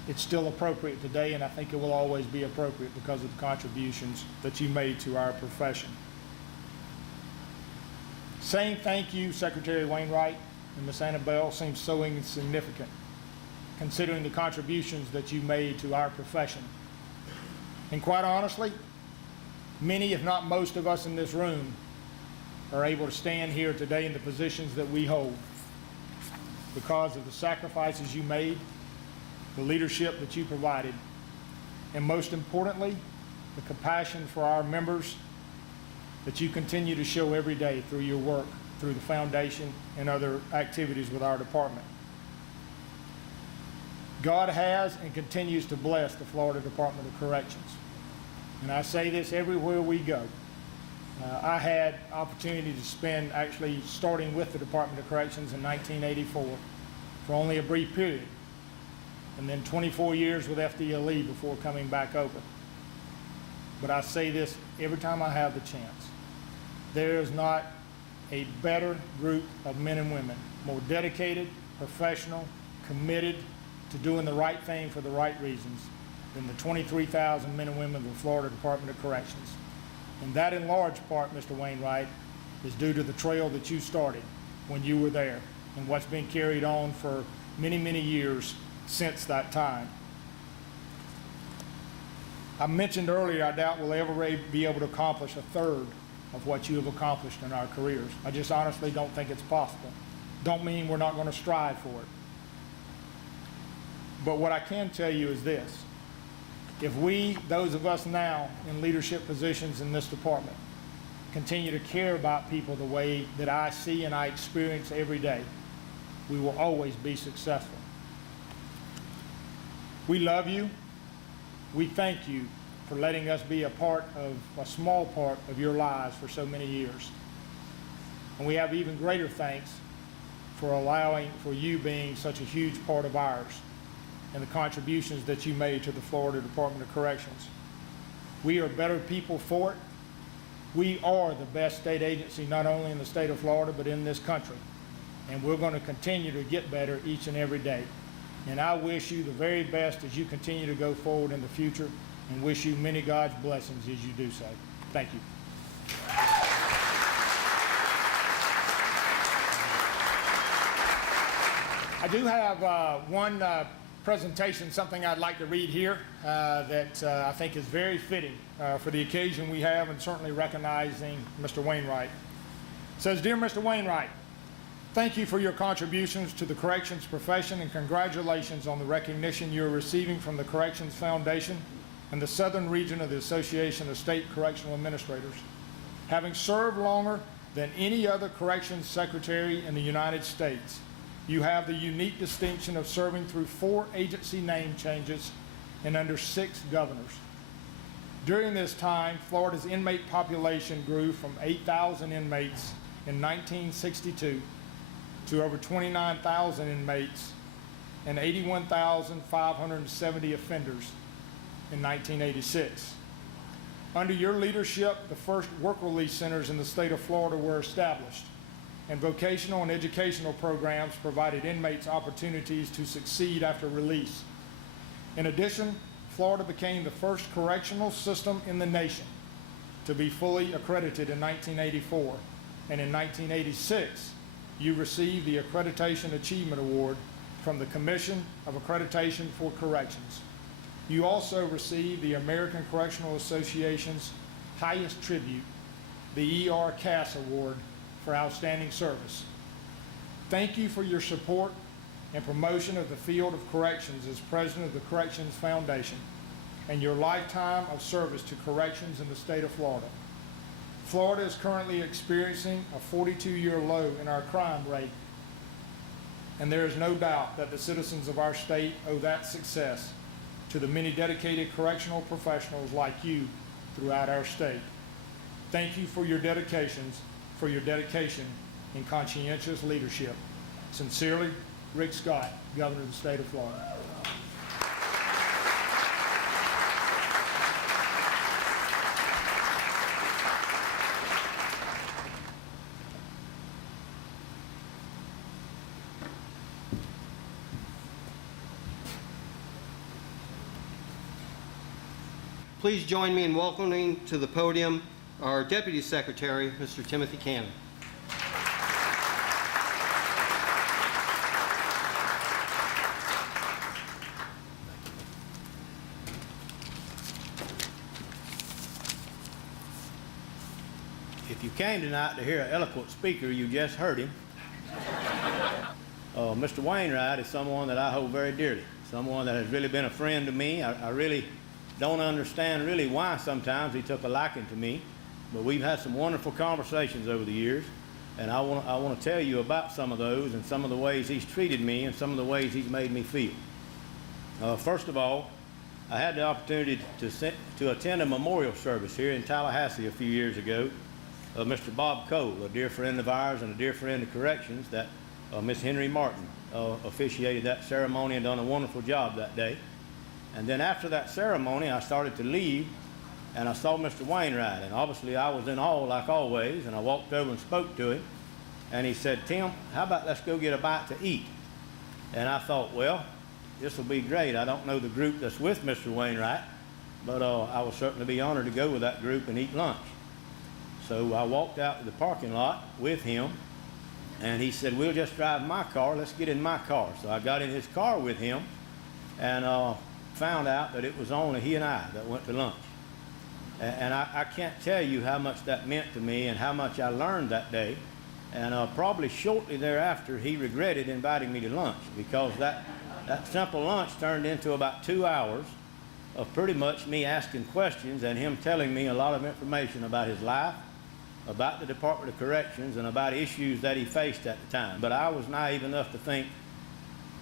it's still appropriate today, and I think it will always be appropriate because of the contributions that you made to our profession. Saying thank you, Secretary Wainwright and Ms. Anabel, seems so insignificant, considering the contributions that you made to our profession. And quite honestly, many, if not most of us in this room, are able to stand here today in the positions that we hold because of the sacrifices you made, the leadership that you provided, and most importantly, the compassion for our members that you continue to show every day through your work, through the foundation and other activities with our department. God has and continues to bless the Florida Department of Corrections. And I say this everywhere we go. I had opportunity to spend, actually starting with the Department of Corrections in 1984 for only a brief period, and then 24 years with FDLE before coming back over. But I say this every time I have the chance. There is not a better group of men and women, more dedicated, professional, committed to doing the right thing for the right reasons than the 23,000 men and women of the Florida Department of Corrections. And that in large part, Mr. Wainwright, is due to the trail that you started when you were there and what's been carried on for many, many years since that time. I mentioned earlier, I doubt we'll ever be able to accomplish a third of what you have accomplished in our careers. I just honestly don't think it's possible. Don't mean we're not going to strive for it. But what I can tell you is this. If we, those of us now in leadership positions in this department, continue to care about people the way that I see and I experience every day, we will always be successful. We love you. We thank you for letting us be a small part of your lives for so many years. And we have even greater thanks for you being such a huge part of ours and the contributions that you made to the Florida Department of Corrections. We are better people for it. We are the best state agency, not only in the state of Florida, but in this country. And we're going to continue to get better each and every day. And I wish you the very best as you continue to go forward in the future, and wish you many God's blessings as you do so. Thank you. I do have one presentation, something I'd like to read here that I think is very fitting for the occasion we have, and certainly recognizing Mr. Wainwright. It says, "Dear Mr. Wainwright, thank you for your contributions to the corrections profession, and congratulations on the recognition you're receiving from the Corrections Foundation and the Southern Region of the Association of State Correctional Administrators. Having served longer than any other corrections secretary in the United States, you have the unique distinction of serving through 4 agency name changes and under 6 governors. During this time, Florida's inmate population grew from 8,000 inmates in 1962 to over 29,000 inmates and 81,570 offenders in 1986. Under your leadership, the first work release centers in the state of Florida were established, and vocational and educational programs provided inmates opportunities to succeed after release. In addition, Florida became the first correctional system in the nation to be fully accredited in 1984, and in 1986, you received the Accreditation Achievement Award from the Commission of Accreditation for Corrections. You also received the American Correctional Association's highest tribute, the E.R. Cass Award for outstanding service. Thank you for your support and promotion of the field of corrections as president of the Corrections Foundation and your lifetime of service to corrections in the state of Florida. Florida is currently experiencing a 42-year low in our crime rate, and there is no doubt that the citizens of our state owe that success to the many dedicated correctional professionals like you throughout our state. Thank you for your dedication in conscientious leadership. Sincerely, Rick Scott, Governor of the state of Florida." Please join me in welcoming to the podium our Deputy Secretary, Mr. Timothy Cannon. If you came tonight to hear an eloquent speaker, you just heard him. Mr. Wainwright is someone that I hold very dearly, someone that has really been a friend to me. I really don't understand really why sometimes he took a liking to me, but we've had some wonderful conversations over the years, and I want to tell you about some of those and some of the ways he's treated me and some of the ways he's made me feel. First of all, I had the opportunity to attend a memorial service here in Tallahassee a few years ago of Mr. Bob Cole, a dear friend of ours and a dear friend of corrections, that Miss Henry Martin officiated that ceremony and done a wonderful job that day. And then after that ceremony, I started to leave, and I saw Mr. Wainwright, and obviously I was in awe like always, and I walked over and spoke to him, and he said, "Tim, how about let's go get a bite to eat?" And I thought, well, this will be great. I don't know the group that's with Mr. Wainwright, but I will certainly be honored to go with that group and eat lunch. So I walked out to the parking lot with him, and he said, "We'll just drive my car. Let's get in my car." So I got in his car with him, and found out that it was only he and I that went to lunch. And I can't tell you how much that meant to me and how much I learned that day. And probably shortly thereafter, he regretted inviting me to lunch, because that simple lunch turned into about 2 hours of pretty much me asking questions and him telling me a lot of information about his life, about the Department of Corrections, and about issues that he faced at the time. But I was naive enough to think,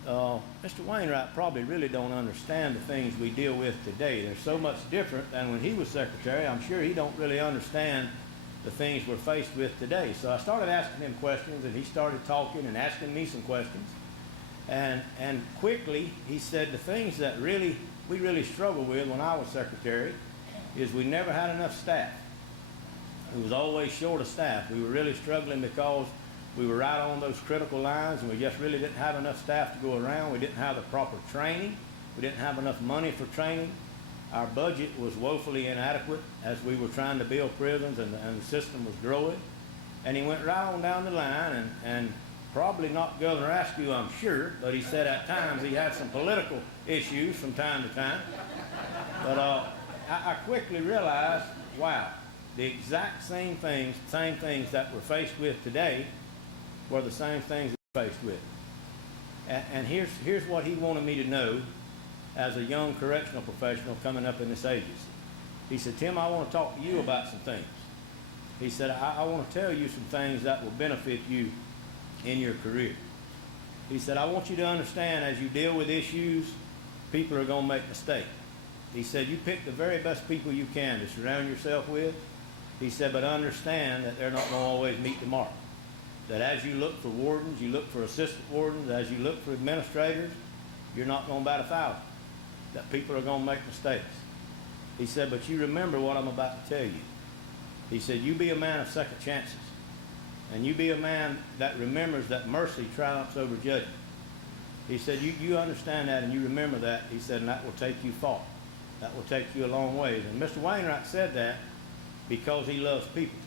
Mr. Wainwright probably really don't understand the things we deal with today. They're so much different than when he was secretary. I'm sure he don't really understand the things we're faced with today. So I started asking him questions, and he started talking and asking me some questions. And quickly he said the things that we really struggled with when I was secretary is we never had enough staff. We was always short of staff. We were really struggling because we were right on those critical lines, and we just really didn't have enough staff to go around. We didn't have the proper training. We didn't have enough money for training. Our budget was woefully inadequate as we were trying to build prisons, and the system was growing. And he went right on down the line, and probably not Governor Askew, I'm sure, but he said at times he had some political issues from time to time. But I quickly realized, wow, the exact same things that we're faced with today were the same things we're faced with. And here's what he wanted me to know as a young correctional professional coming up in this agency. He said, Tim, I want to talk to you about some things. He said, I want to tell you some things that will benefit you in your career. He said, I want you to understand as you deal with issues, people are going to make mistakes. He said, you pick the very best people you can to surround yourself with. He said, but understand that they're not going to always meet the mark. That as you look for wardens, you look for assistant wardens, as you look for administrators, you're not going to bat 1,000. That people are going to make mistakes. He said, but you remember what I'm about to tell you. He said, you be a man of second chances. And you be a man that remembers that mercy triumphs over judgment. He said, you understand that and you remember that. He said, and that will take you far. That will take you a long ways. And Mr. Wainwright said that because he loves people.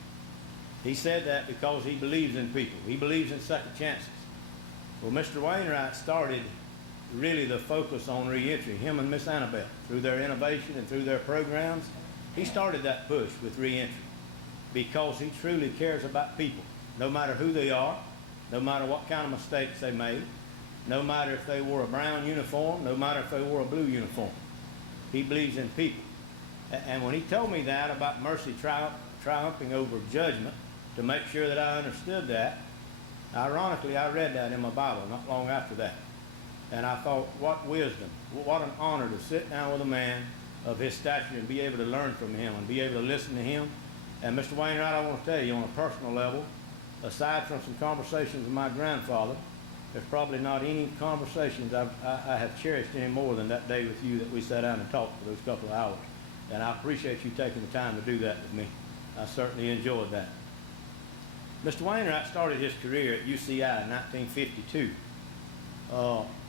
He said that because he believes in people. He believes in second chances. Well, Mr. Wainwright started really the focus on reentry. Him and Miss Anabel, through their innovation and through their programs, he started that push with reentry because he truly cares about people, no matter who they are, no matter what kind of mistakes they made, no matter if they wore a brown uniform, no matter if they wore a blue uniform. He believes in people. And when he told me that about mercy triumphing over judgment, to make sure that I understood that, ironically, I read that in my Bible not long after that. And I thought, what wisdom, what an honor to sit down with a man of his stature and be able to learn from him and be able to listen to him. And Mr. Wainwright, I want to tell you on a personal level, aside from some conversations with my grandfather, there's probably not any conversations I have cherished any more than that day with you that we sat down and talked for those couple of hours. And I appreciate you taking the time to do that with me. I certainly enjoyed that. Mr. Wainwright started his career at UCI in 1952.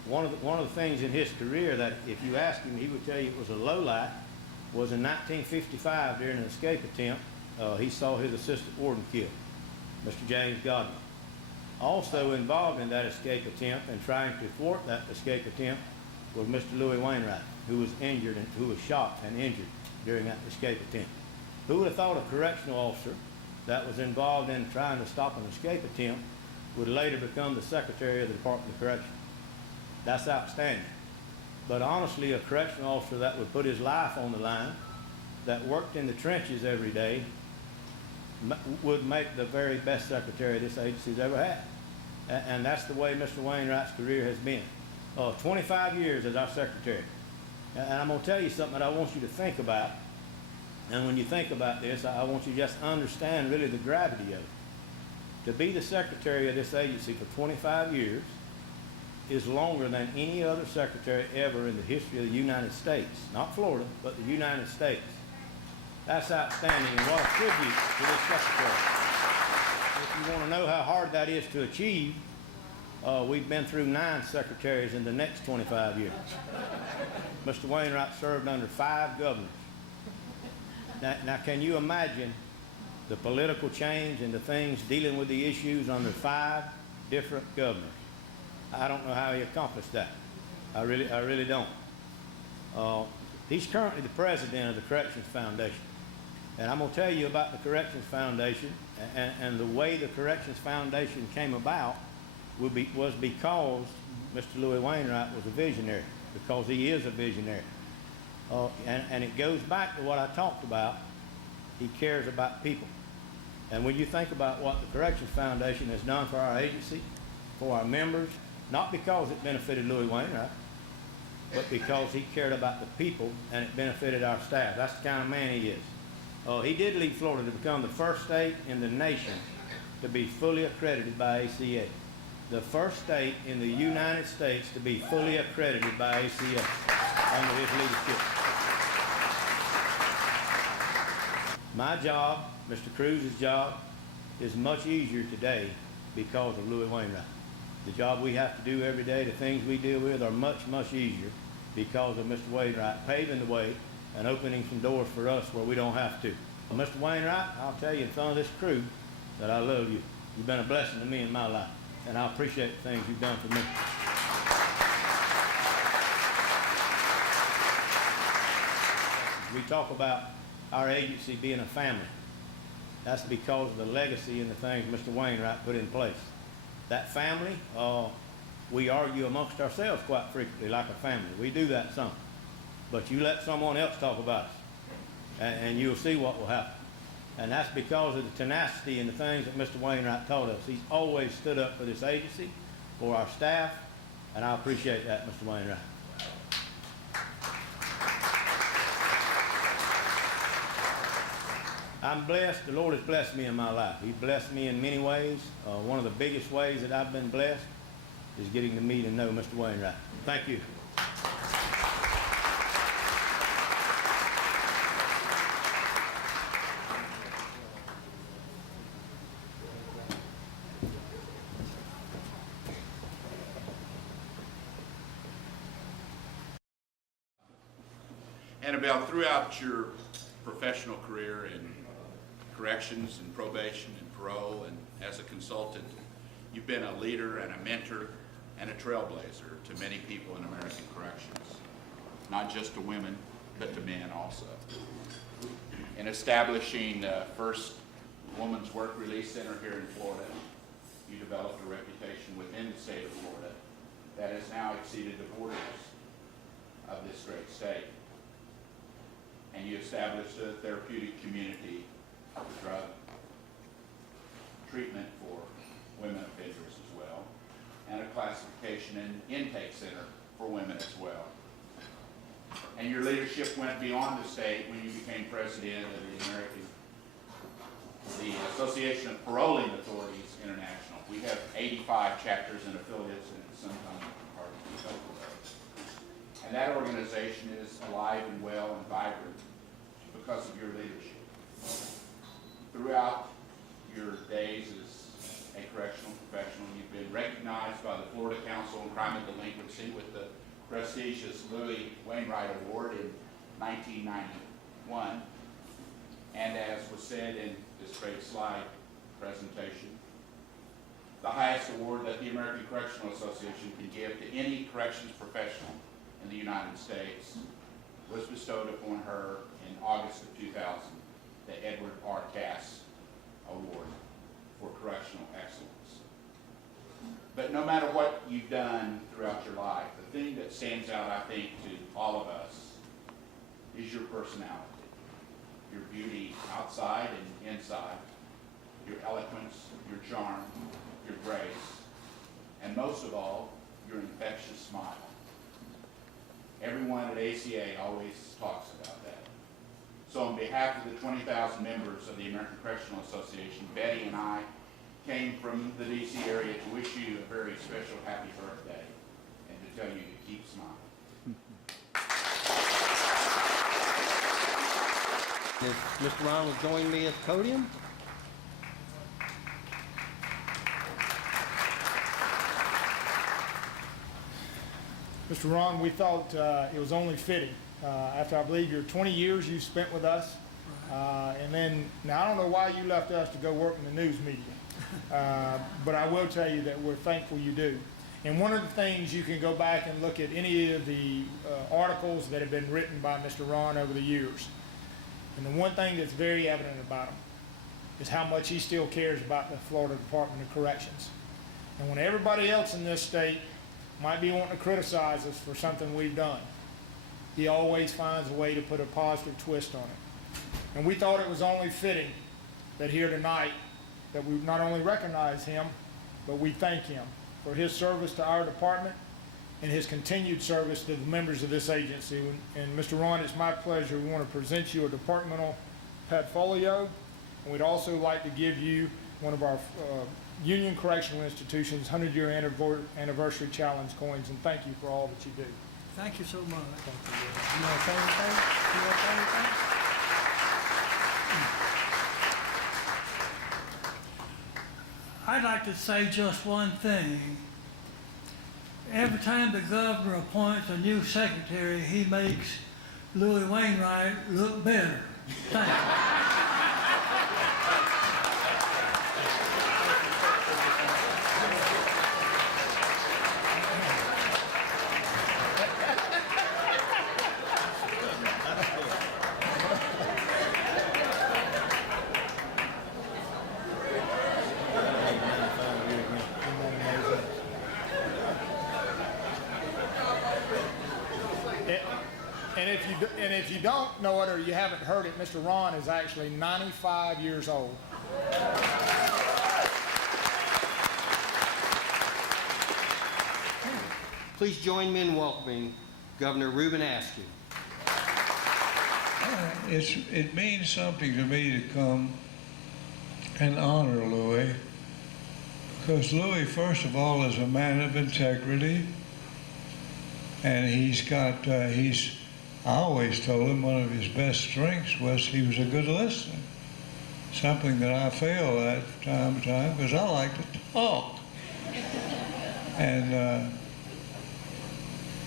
One of the things in his career that if you ask him, he would tell you it was a lowlight, was in 1955 during an escape attempt, he saw his assistant warden killed, Mr. James Godwin. Also involved in that escape attempt and trying to thwart that escape attempt was Mr. Louie Wainwright, who was injured and who was shot and injured during that escape attempt. Who would have thought a correctional officer that was involved in trying to stop an escape attempt would later become the Secretary of the Department of Corrections? That's outstanding. But honestly, a correctional officer that would put his life on the line, that worked in the trenches every day, would make the very best secretary this agency's ever had. And that's the way Mr. Wainwright's career has been. 25 years as our secretary. And I'm going to tell you something that I want you to think about. And when you think about this, I want you to just understand really the gravity of it. To be the secretary of this agency for 25 years is longer than any other secretary ever in the history of the United States. Not Florida, but the United States. That's outstanding, and what a tribute to this secretary. If you want to know how hard that is to achieve, we've been through 9 secretaries in the next 25 years. Mr. Wainwright served under 5 governors. Now, can you imagine the political change and the things dealing with the issues under 5 different governors? I don't know how he accomplished that. I really don't. He's currently the president of the Corrections Foundation. And I'm going to tell you about the Corrections Foundation and the way the Corrections Foundation came about was because Mr. Louie Wainwright was a visionary, because he is a visionary. And it goes back to what I talked about. He cares about people. And when you think about what the Corrections Foundation has done for our agency, for our members, not because it benefited Louie Wainwright, but because he cared about the people and it benefited our staff. That's the kind of man he is. He did leave Florida to become the first state in the nation to be fully accredited by ACA. The first state in the United States to be fully accredited by ACA under his leadership. My job, Mr. Cruz's job, is much easier today because of Louie Wainwright. The job we have to do every day, the things we deal with are much, much easier because of Mr. Wainwright paving the way and opening some doors for us where we don't have to. Well, Mr. Wainwright, I'll tell you in front of this crew that I love you. You've been a blessing to me in my life, and I appreciate the things you've done for me. We talk about our agency being a family. That's because of the legacy and the things Mr. Wainwright put in place. That family, we argue amongst ourselves quite frequently like a family. We do that some. But you let someone else talk about us, and you'll see what will happen. And that's because of the tenacity and the things that Mr. Wainwright taught us. He's always stood up for this agency, for our staff, and I appreciate that, Mr. Wainwright. I'm blessed. The Lord has blessed me in my life. He's blessed me in many ways. One of the biggest ways that I've been blessed is getting to meet and know Mr. Wainwright. Thank you. Anabel, throughout your professional career in corrections and probation and parole and as a consultant, you've been a leader and a mentor and a trailblazer to many people in American corrections, not just to women, but to men also. In establishing the first women's work release center here in Florida, you developed a reputation within the state of Florida that has now exceeded the borders of this great state. And you established a therapeutic community of drug treatment for women offenders as well, and a classification and intake center for women as well. And your leadership went beyond the state when you became president of the Association of Paroling Authorities International. We have 85 chapters and affiliates, and sometimes hard to keep up with those. And that organization is alive and well and vibrant because of your leadership. Throughout your days as a correctional professional, you've been recognized by the Florida Council on Crime and Delinquency with the prestigious Louie Wainwright Award in 1991. And as was said in this great slide presentation, the highest award that the American Correctional Association can give to any corrections professional in the United States was bestowed upon her in August of 2000, the Edward R. Cass Award for Correctional Excellence. But no matter what you've done throughout your life, the thing that stands out, I think, to all of us is your personality, your beauty outside and inside, your eloquence, your charm, your grace, and most of all, your infectious smile. Everyone at ACA always talks about that. So on behalf of the 20,000 members of the American Correctional Association, Betty and I came from the DC area to wish you a very special happy birthday and to tell you to keep smiling. If Mr. Ron will join me at the podium. Mr. Ron, we thought it was only fitting after I believe your 20 years you spent with us, and then, now I don't know why you left us to go work in the news media, but I will tell you that we're thankful you do. And one of the things, you can go back and look at any of the articles that have been written by Mr. Ron over the years. And the one thing that's very evident about him is how much he still cares about the Florida Department of Corrections. And when everybody else in this state might be wanting to criticize us for something we've done, he always finds a way to put a positive twist on it. And we thought it was only fitting that here tonight that we not only recognize him, but we thank him for his service to our department and his continued service to the members of this agency. And Mr. Ron, it's my pleasure. We want to present you a departmental portfolio, and we'd also like to give you one of our Union Correctional Institution's 100-year anniversary challenge coins, and thank you for all that you do. Thank you so much. Thank you. You want to say anything? You want to say anything? I'd like to say just one thing. Every time the governor appoints a new secretary, he makes Louie Wainwright look better. Thank you. And if you don't know it or you haven't heard it, Mr. Ron is actually 95 years old. Please join me in welcoming Governor Reuben Askew. It means something to me to come and honor Louie, because Louie, first of all, is a man of integrity, and I always told him one of his best strengths was he was a good listener, something that I fail at from time to time because I like to talk. And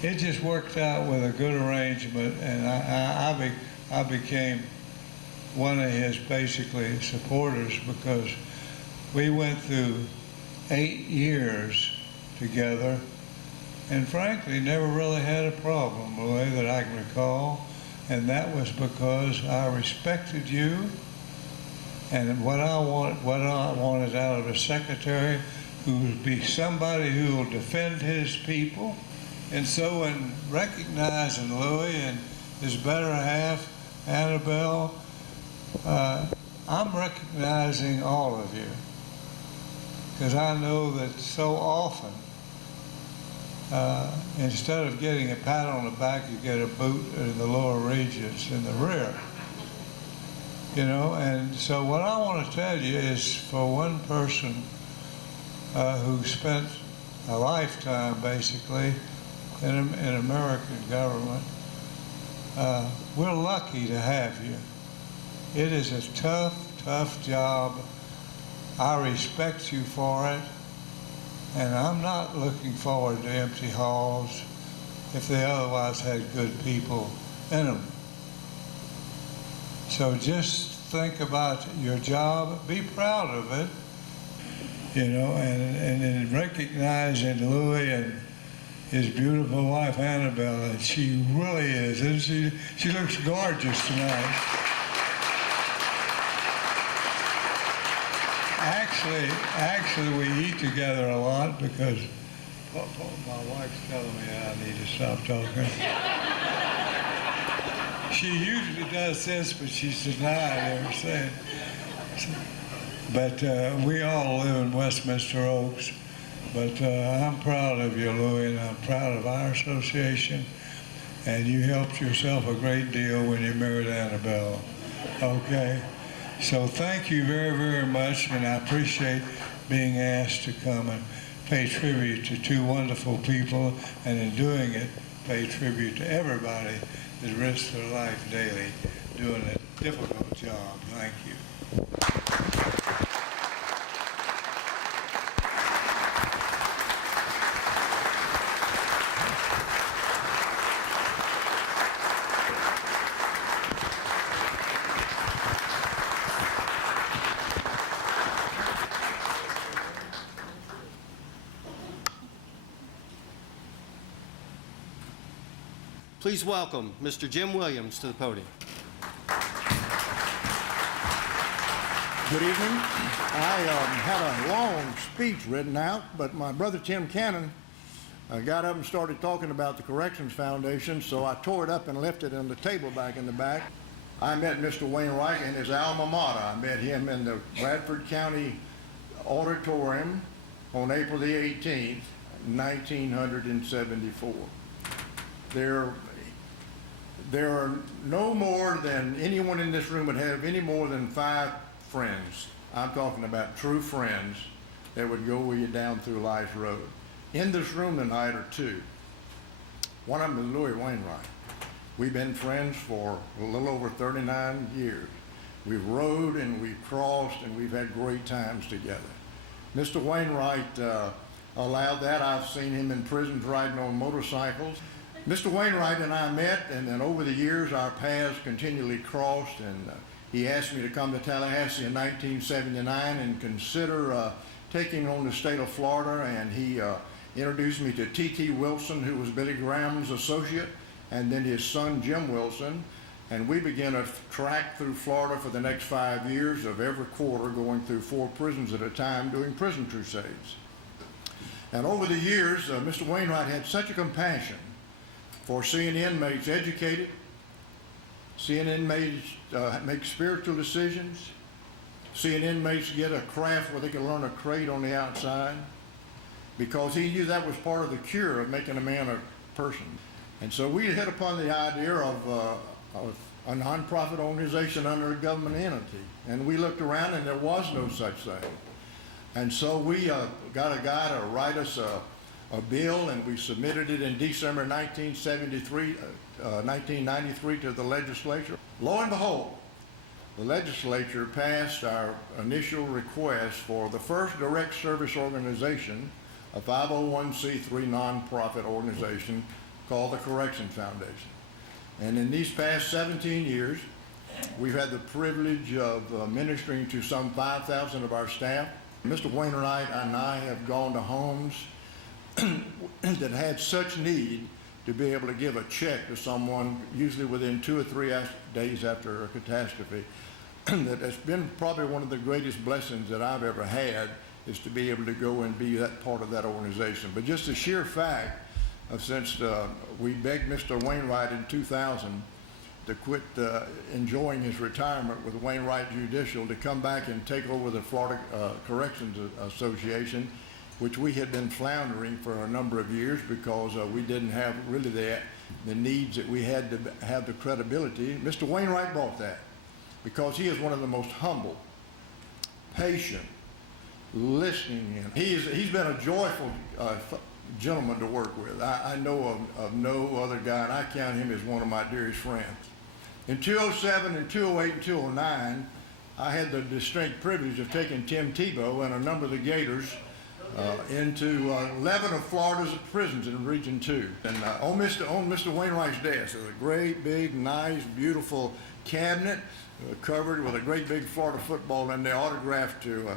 it just worked out with a good arrangement, and I became one of his basically supporters because we went through 8 years together and frankly never really had a problem, the way that I can recall, and that was because I respected you, and what I wanted out of a secretary who would be somebody who will defend his people. And so in recognizing Louie and his better half, Anabel, I'm recognizing all of you, because I know that so often instead of getting a pat on the back, you get a boot in the lower regions in the rear. You know, and so what I want to tell you is, for one person who spent a lifetime basically in American government, we're lucky to have you. It is a tough, tough job. I respect you for it. And I'm not looking forward to empty halls if they otherwise had good people in them. So just think about your job, be proud of it, you know, and in recognizing Louie and his beautiful wife, Anabel, and she really is, isn't she? She looks gorgeous tonight. Actually, we eat together a lot because my wife's telling me I need to stop talking. She usually does this, but she's denied ever saying. But we all live in Westminster Oaks. But I'm proud of you, Louie, and I'm proud of our association. And you helped yourself a great deal when you married Anabel. Okay? So thank you very, very much, and I appreciate being asked to come and pay tribute to two wonderful people, and in doing it, pay tribute to everybody that risks their life daily doing a difficult job. Thank you. Please welcome Mr. Jim Williams to the podium. Good evening. I had a long speech written out, but my brother Tim Cannon got up and started talking about the Corrections Foundation, so I tore it up and left it on the table back in the back. I met Mr. Wainwright in his alma mater. I met him in the Bradford County Auditorium on April the 18th, 1974. There are no more than anyone in this room would have any more than 5 friends. I'm talking about true friends that would go with you down through life's road. In this room tonight are 2. One of them is Louie Wainwright. We've been friends for a little over 39 years. We've rode and we've crossed and we've had great times together. Mr. Wainwright allowed that. I've seen him in prisons riding on motorcycles. Mr. Wainwright and I met, and then over the years our paths continually crossed, and he asked me to come to Tallahassee in 1979 and consider taking on the state of Florida, and he introduced me to T.T. Wilson, who was Billy Graham's associate, and then his son Jim Wilson, and we began a track through Florida for the next 5 years of every quarter going through 4 prisons at a time doing prison crusades. And over the years, Mr. Wainwright had such a compassion for seeing inmates educated, seeing inmates make spiritual decisions, seeing inmates get a craft where they could learn a trade on the outside, because he knew that was part of the cure of making a man a person. And so we hit upon the idea of a nonprofit organization under a government entity. And we looked around and there was no such thing. And so we got a guy to write us a bill, and we submitted it in December 1993 to the legislature. Lo and behold, the legislature passed our initial request for the first direct service organization, a 501c3 nonprofit organization called the Corrections Foundation. And in these past 17 years, we've had the privilege of ministering to some 5,000 of our staff. Mr. Wainwright and I have gone to homes that had such need to be able to give a check to someone, usually within 2 or 3 days after a catastrophe. That has been probably one of the greatest blessings that I've ever had, is to be able to go and be that part of that organization. But just the sheer fact of, since we begged Mr. Wainwright in 2000 to quit enjoying his retirement with Wainwright Judicial, to come back and take over the Florida Corrections Association, which we had been floundering for a number of years because we didn't have really the needs that we had to have the credibility. Mr. Wainwright brought that, because he is one of the most humble, patient, listening. He's been a joyful gentleman to work with. I know of no other guy, and I count him as one of my dearest friends. In 2007 and 2008 and 2009, I had the distinct privilege of taking Tim Tebow and a number of the Gators into 11 of Florida's prisons in Region 2. And on Mr. Wainwright's desk, there's a great, big, nice, beautiful cabinet covered with a great big Florida football in there, autographed to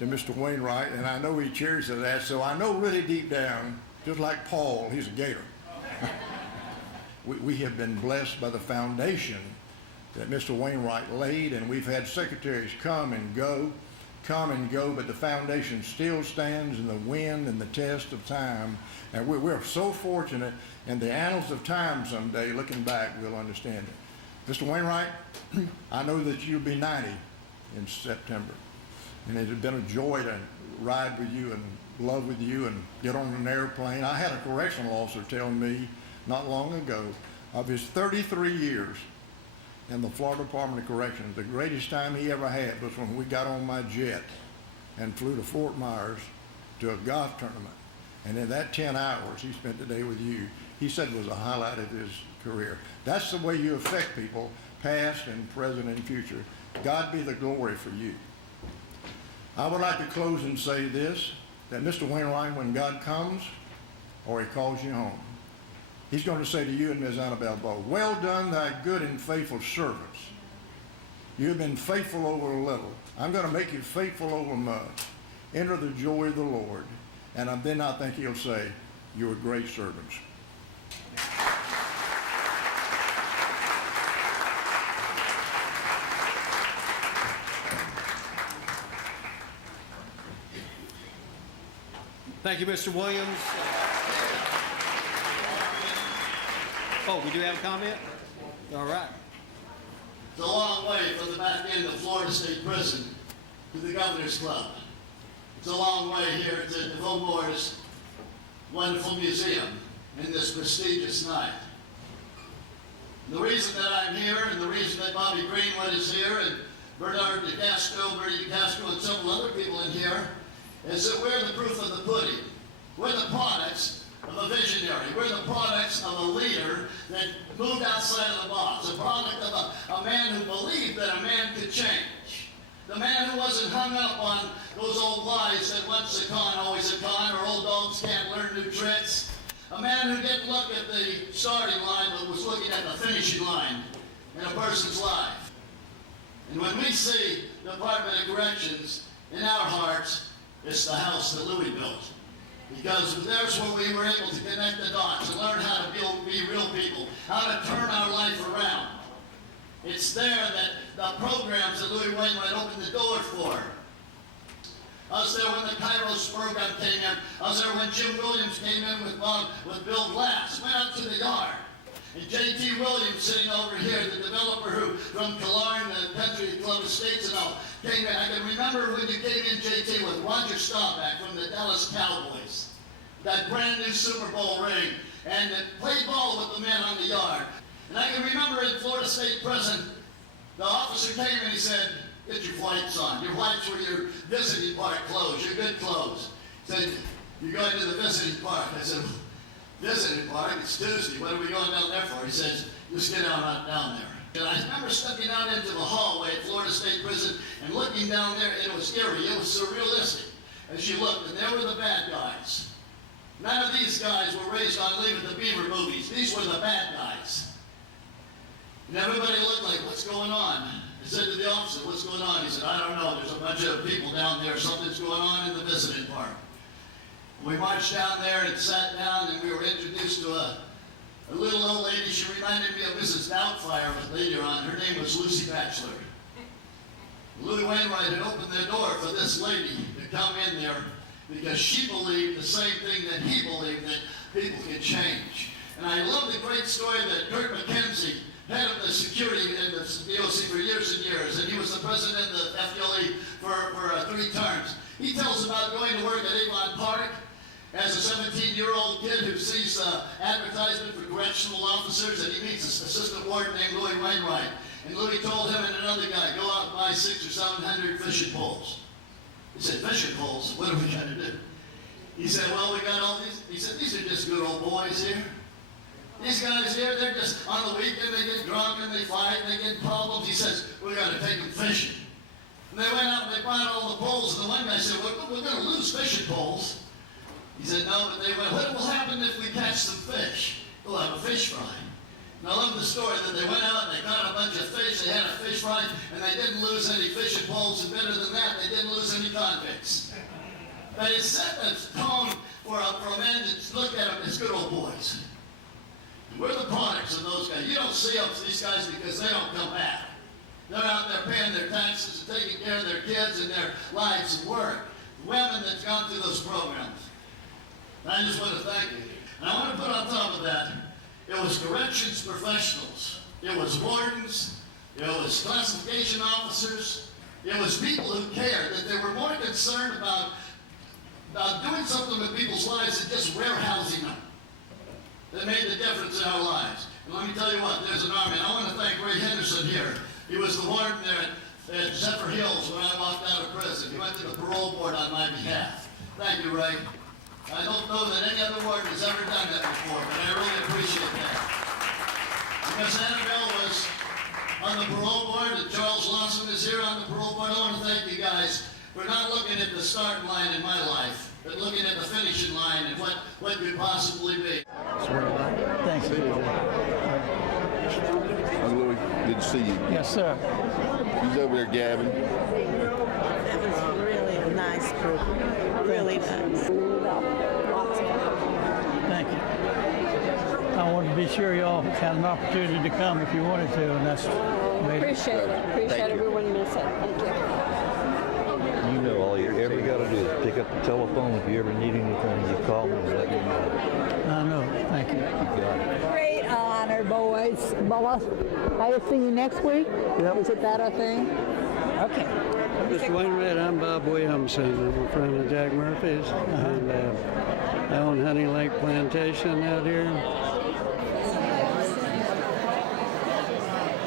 Mr. Wainwright, and I know he cherishes that, so I know really deep down, just like Paul, he's a Gator. We have been blessed by the foundation that Mr. Wainwright laid, and we've had secretaries come and go, but the foundation still stands in the wind and the test of time. And we're so fortunate, in the annals of time someday, looking back, we'll understand it. Mr. Wainwright, I know that you'll be 90 in September. And it has been a joy to ride with you and love with you and get on an airplane. I had a correctional officer tell me not long ago of his 33 years in the Florida Department of Corrections, the greatest time he ever had was when we got on my jet and flew to Fort Myers to a golf tournament. And in that 10 hours he spent the day with you, he said was a highlight of his career. That's the way you affect people, past and present and future. God be the glory for you. I would like to close and say this, that Mr. Wainwright, when God comes or he calls you home, he's going to say to you and Ms. Anabel both, "Well done, thy good and faithful servants. You have been faithful over a little. I'm going to make you faithful over much. Enter the joy of the Lord." And then I think he'll say, "You are great servants." Thank you, Mr. Williams. Oh, we do have a comment? All right. It's a long way from the back end of Florida State Prison to the Governor's Club. It's a long way here to Fillmore's wonderful museum in this prestigious night. The reason that I'm here and the reason that Bobby Greenwood is here and Bernard DeCastro, Bertie DeCastro, and several other people in here is that we're the proof of the pudding. We're the products of a visionary. We're the products of a leader that moved outside of the box, a product of a man who believed that a man could change. The man who wasn't hung up on those old lies that once a con, always a con, or old dogs can't learn new tricks. A man who didn't look at the starting line, but was looking at the finishing line in a person's life. And when we see the Department of Corrections in our hearts, it's the house that Louie built. Because there's where we were able to connect the dots and learn how to be real people, how to turn our life around. It's there that the programs that Louie Wainwright opened the door for. I was there when the Kairos program came in. I was there when Jim Williams came in with Bill Glass. Went out to the yard. And J.T. Williams sitting over here, the developer who, from Killarn, the country club estates and all, came in. I can remember when you came in, J.T., with Roger Staubach from the Dallas Cowboys. That brand new Super Bowl ring. And played ball with the men on the yard. And I can remember in Florida State Prison, the officer came and he said, "Get your whites on. Your whites were your visiting park clothes, your good clothes." He said, "You're going to the visiting park." I said, "Visiting park? It's Tuesday. What are we going down there for?" He says, "Just get on down there." And I remember stepping out into the hallway at Florida State Prison and looking down there, and it was eerie. It was surrealistic. As you looked, and there were the bad guys. None of these guys were raised on Leave It to Beaver movies. These were the bad guys. And everybody looked like, "What's going on?" I said to the officer, "What's going on?" He said, "I don't know. There's a bunch of people down there. Something's going on in the visiting park." We marched down there and sat down, and we were introduced to a little old lady. She reminded me of Mrs. Doubtfire later on. Her name was Lucy Batchelor. Louie Wainwright had opened the door for this lady to come in there because she believed the same thing that he believed, that people could change. And I love the great story that Kurt McKenzie, head of the security in the DOC for years and years, and he was the president of the FDLE for 3 terms. He tells about going to work at Avon Park as a 17-year-old kid who sees advertisement for correctional officers, and he meets an assistant warden named Louie Wainwright. And Louie told him and another guy, "Go out and buy 600 or 700 fishing poles." He said, "Fishing poles? What are we going to do?" He said, "Well, we got all these." He said, "These are just good old boys here. These guys here, they're just on the weekend, they get drunk and they fight, and they get problems." He says, "We're going to take them fishing." And they went out and they bought all the poles, and the one guy said, "Well, we're going to lose fishing poles." He said, "No," but they went, "What will happen if we catch some fish? We'll have a fish fry." And I love the story that they went out and they caught a bunch of fish, they had a fish fry, and they didn't lose any fishing poles, and better than that, they didn't lose any convicts. But it set a tone for a man to look at them as good old boys. We're the products of those guys. You don't see up to these guys because they don't come back. They're out there paying their taxes and taking care of their kids and their lives and work. Women that's gone through those programs. And I just want to thank you. And I want to put on top of that, it was corrections professionals. It was wardens. It was classification officers. It was people who cared, that they were more concerned about doing something with people's lives than just warehousing them. That made the difference in our lives. And let me tell you what, there's an army. And I want to thank Ray Henderson here. He was the warden there at Zephyr Hills when I walked out of prison. He went to the parole board on my behalf. Thank you, Ray. I don't know that any other warden has ever done that before, but I really appreciate that. Because Anabel was on the parole board, and Charles Lawson is here on the parole board. I want to thank you guys for not looking at the start line in my life, but looking at the finishing line and what could possibly be. Thanks. Louie, good to see you. Yes, sir. He's over there gabbing. That was really a nice program. Really nice. Lots of fun. Thank you. I wanted to be sure y'all had an opportunity to come if you wanted to, and that's Appreciate it. Appreciate everyone who said. Thank you. You know all your Whatever you got to do, pick up the telephone. If you ever need anything, you call me and let me know. I know. Thank you. You got it. Great honor, boys. Boss, I'll see you next week. Yep. Is it that a thing? Okay. Mr. Wainwright, I'm Bob Williamson. I'm a friend of Jack Murphy's. And I own Honey Lake Plantation out here.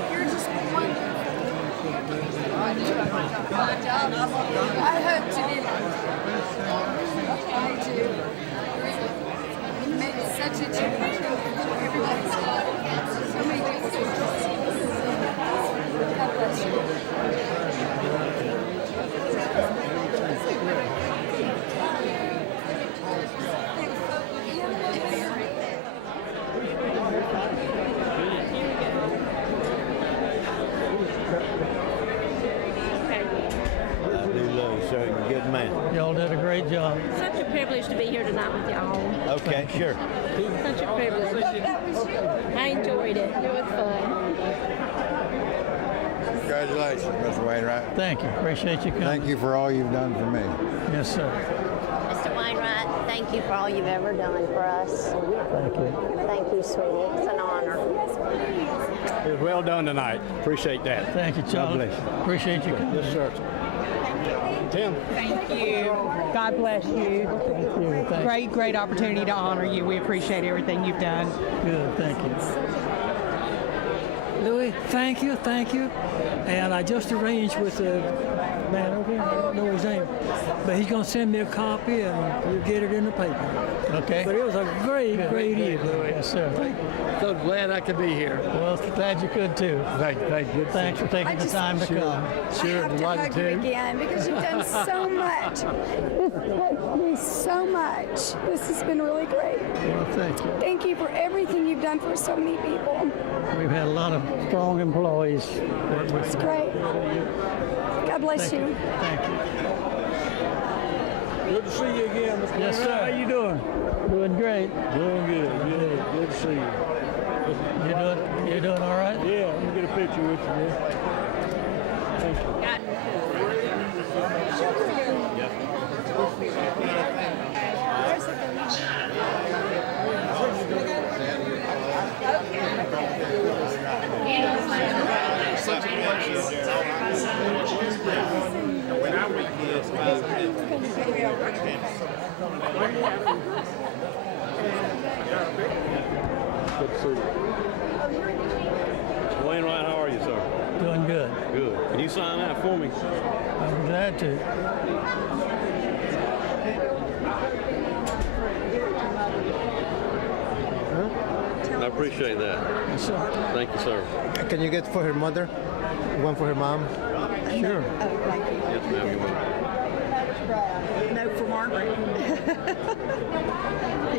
You're just wonderful. I hope to be like I do. You make such a difference in everybody's life. So many people. God bless you. I do love you, sir. You're a good man. Y'all did a great job. Such a privilege to be here tonight with y'all. Okay, sure. Such a privilege. I enjoyed it. It was fun. Congratulations, Mr. Wainwright. Thank you. Appreciate you coming. Thank you for all you've done for me. Yes, sir. Mr. Wainwright, thank you for all you've ever done for us. Thank you. Thank you, sweetie. It's an honor. It was well done tonight. Appreciate that. Thank you, Charlie. God bless you. Appreciate you coming. Yes, sir. Tim. Thank you. God bless you. Thank you. Thank Great opportunity to honor you. We appreciate everything you've done. Good. Thank you. Louie, thank you. And I just arranged with the man over here, I don't know his name, but he's going to send me a copy and you'll get it in the paper. Okay. But it was a great evening. Yes, sir. So glad I could be here. Well, glad you could too. Thank you. Thanks for taking the time to come. Sure, I have to hug you again because you've done so much. This touched me so much. This has been really great. Well, thank you. Thank you for everything you've done for so many people. We've had a lot of strong employees. It's great. God bless you. Thank you. Good to see you again, Mr. Yes, sir. How you doing? Doing great. Doing good. Good to see you. You doing all right? Yeah, let me get a picture with you, man. Thank you. Good to see you. Wainwright, how are you, sir? Doing good. Good. Can you sign that for me? I'm glad to. I appreciate that. Yes, sir. Thank you, sir. Can you get for her mother? One for her mom? Sure. Yes, ma'am, you will. No, for Margaret.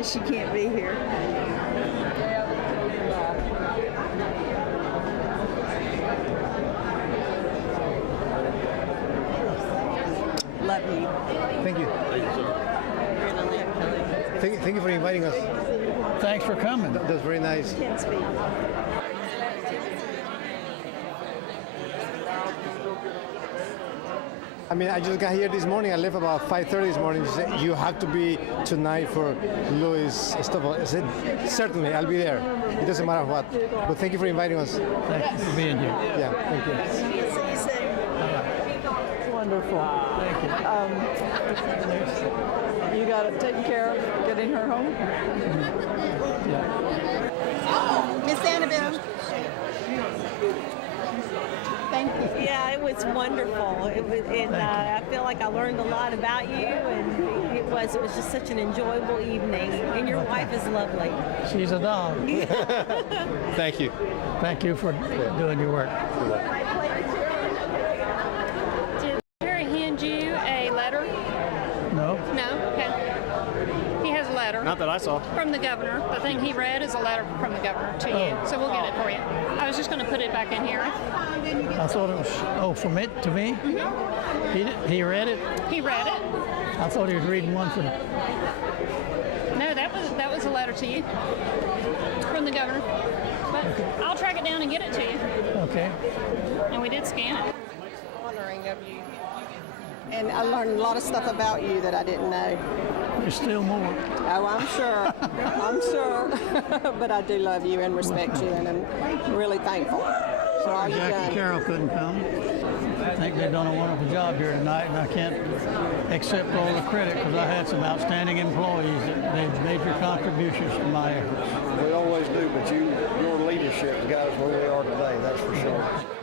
She can't be here. Love you. Thank you. Thank you, sir. Thank you for inviting us. Thanks for coming. That was very nice. Can't speak. I mean, I just got here this morning. I left about 5:30 this morning. She said, you have to be tonight for Louis' stuff. I said, certainly, I'll be there. It doesn't matter what. But thank you for inviting us. Thank you for being here. Yeah, thank you. See you soon. Wonderful. Thank you. You got it taken care of, getting her home? Miss Anabel. Thank you. Yeah, it was wonderful. It was, and I feel like I learned a lot about you, and it was just such an enjoyable evening. And your wife is lovely. She's a dog. Thank you. Thank you for doing your work. Did Terry hand you a letter? No. No? Okay. He has a letter. Not that I saw. From the governor. The thing he read is a letter from the governor to you. So we'll get it for you. I was just going to put it back in here. I thought it was, from it to me? Mm-hmm. He read it? He read it. I thought he was reading one from... No, that was a letter to you from the governor. But I'll track it down and get it to you. Okay. And we did scan it. Honoring of you. And I learned a lot of stuff about you that I didn't know. There's still more. Oh, I'm sure. I'm sure. But I do love you and respect you, and I'm really thankful for all you've Jackie done. and Carol couldn't come. I think they've done a wonderful job here tonight, and I can't accept all the credit because I had some outstanding employees that made major contributions to my efforts. We always do, but your leadership got us where we are today, that's for sure.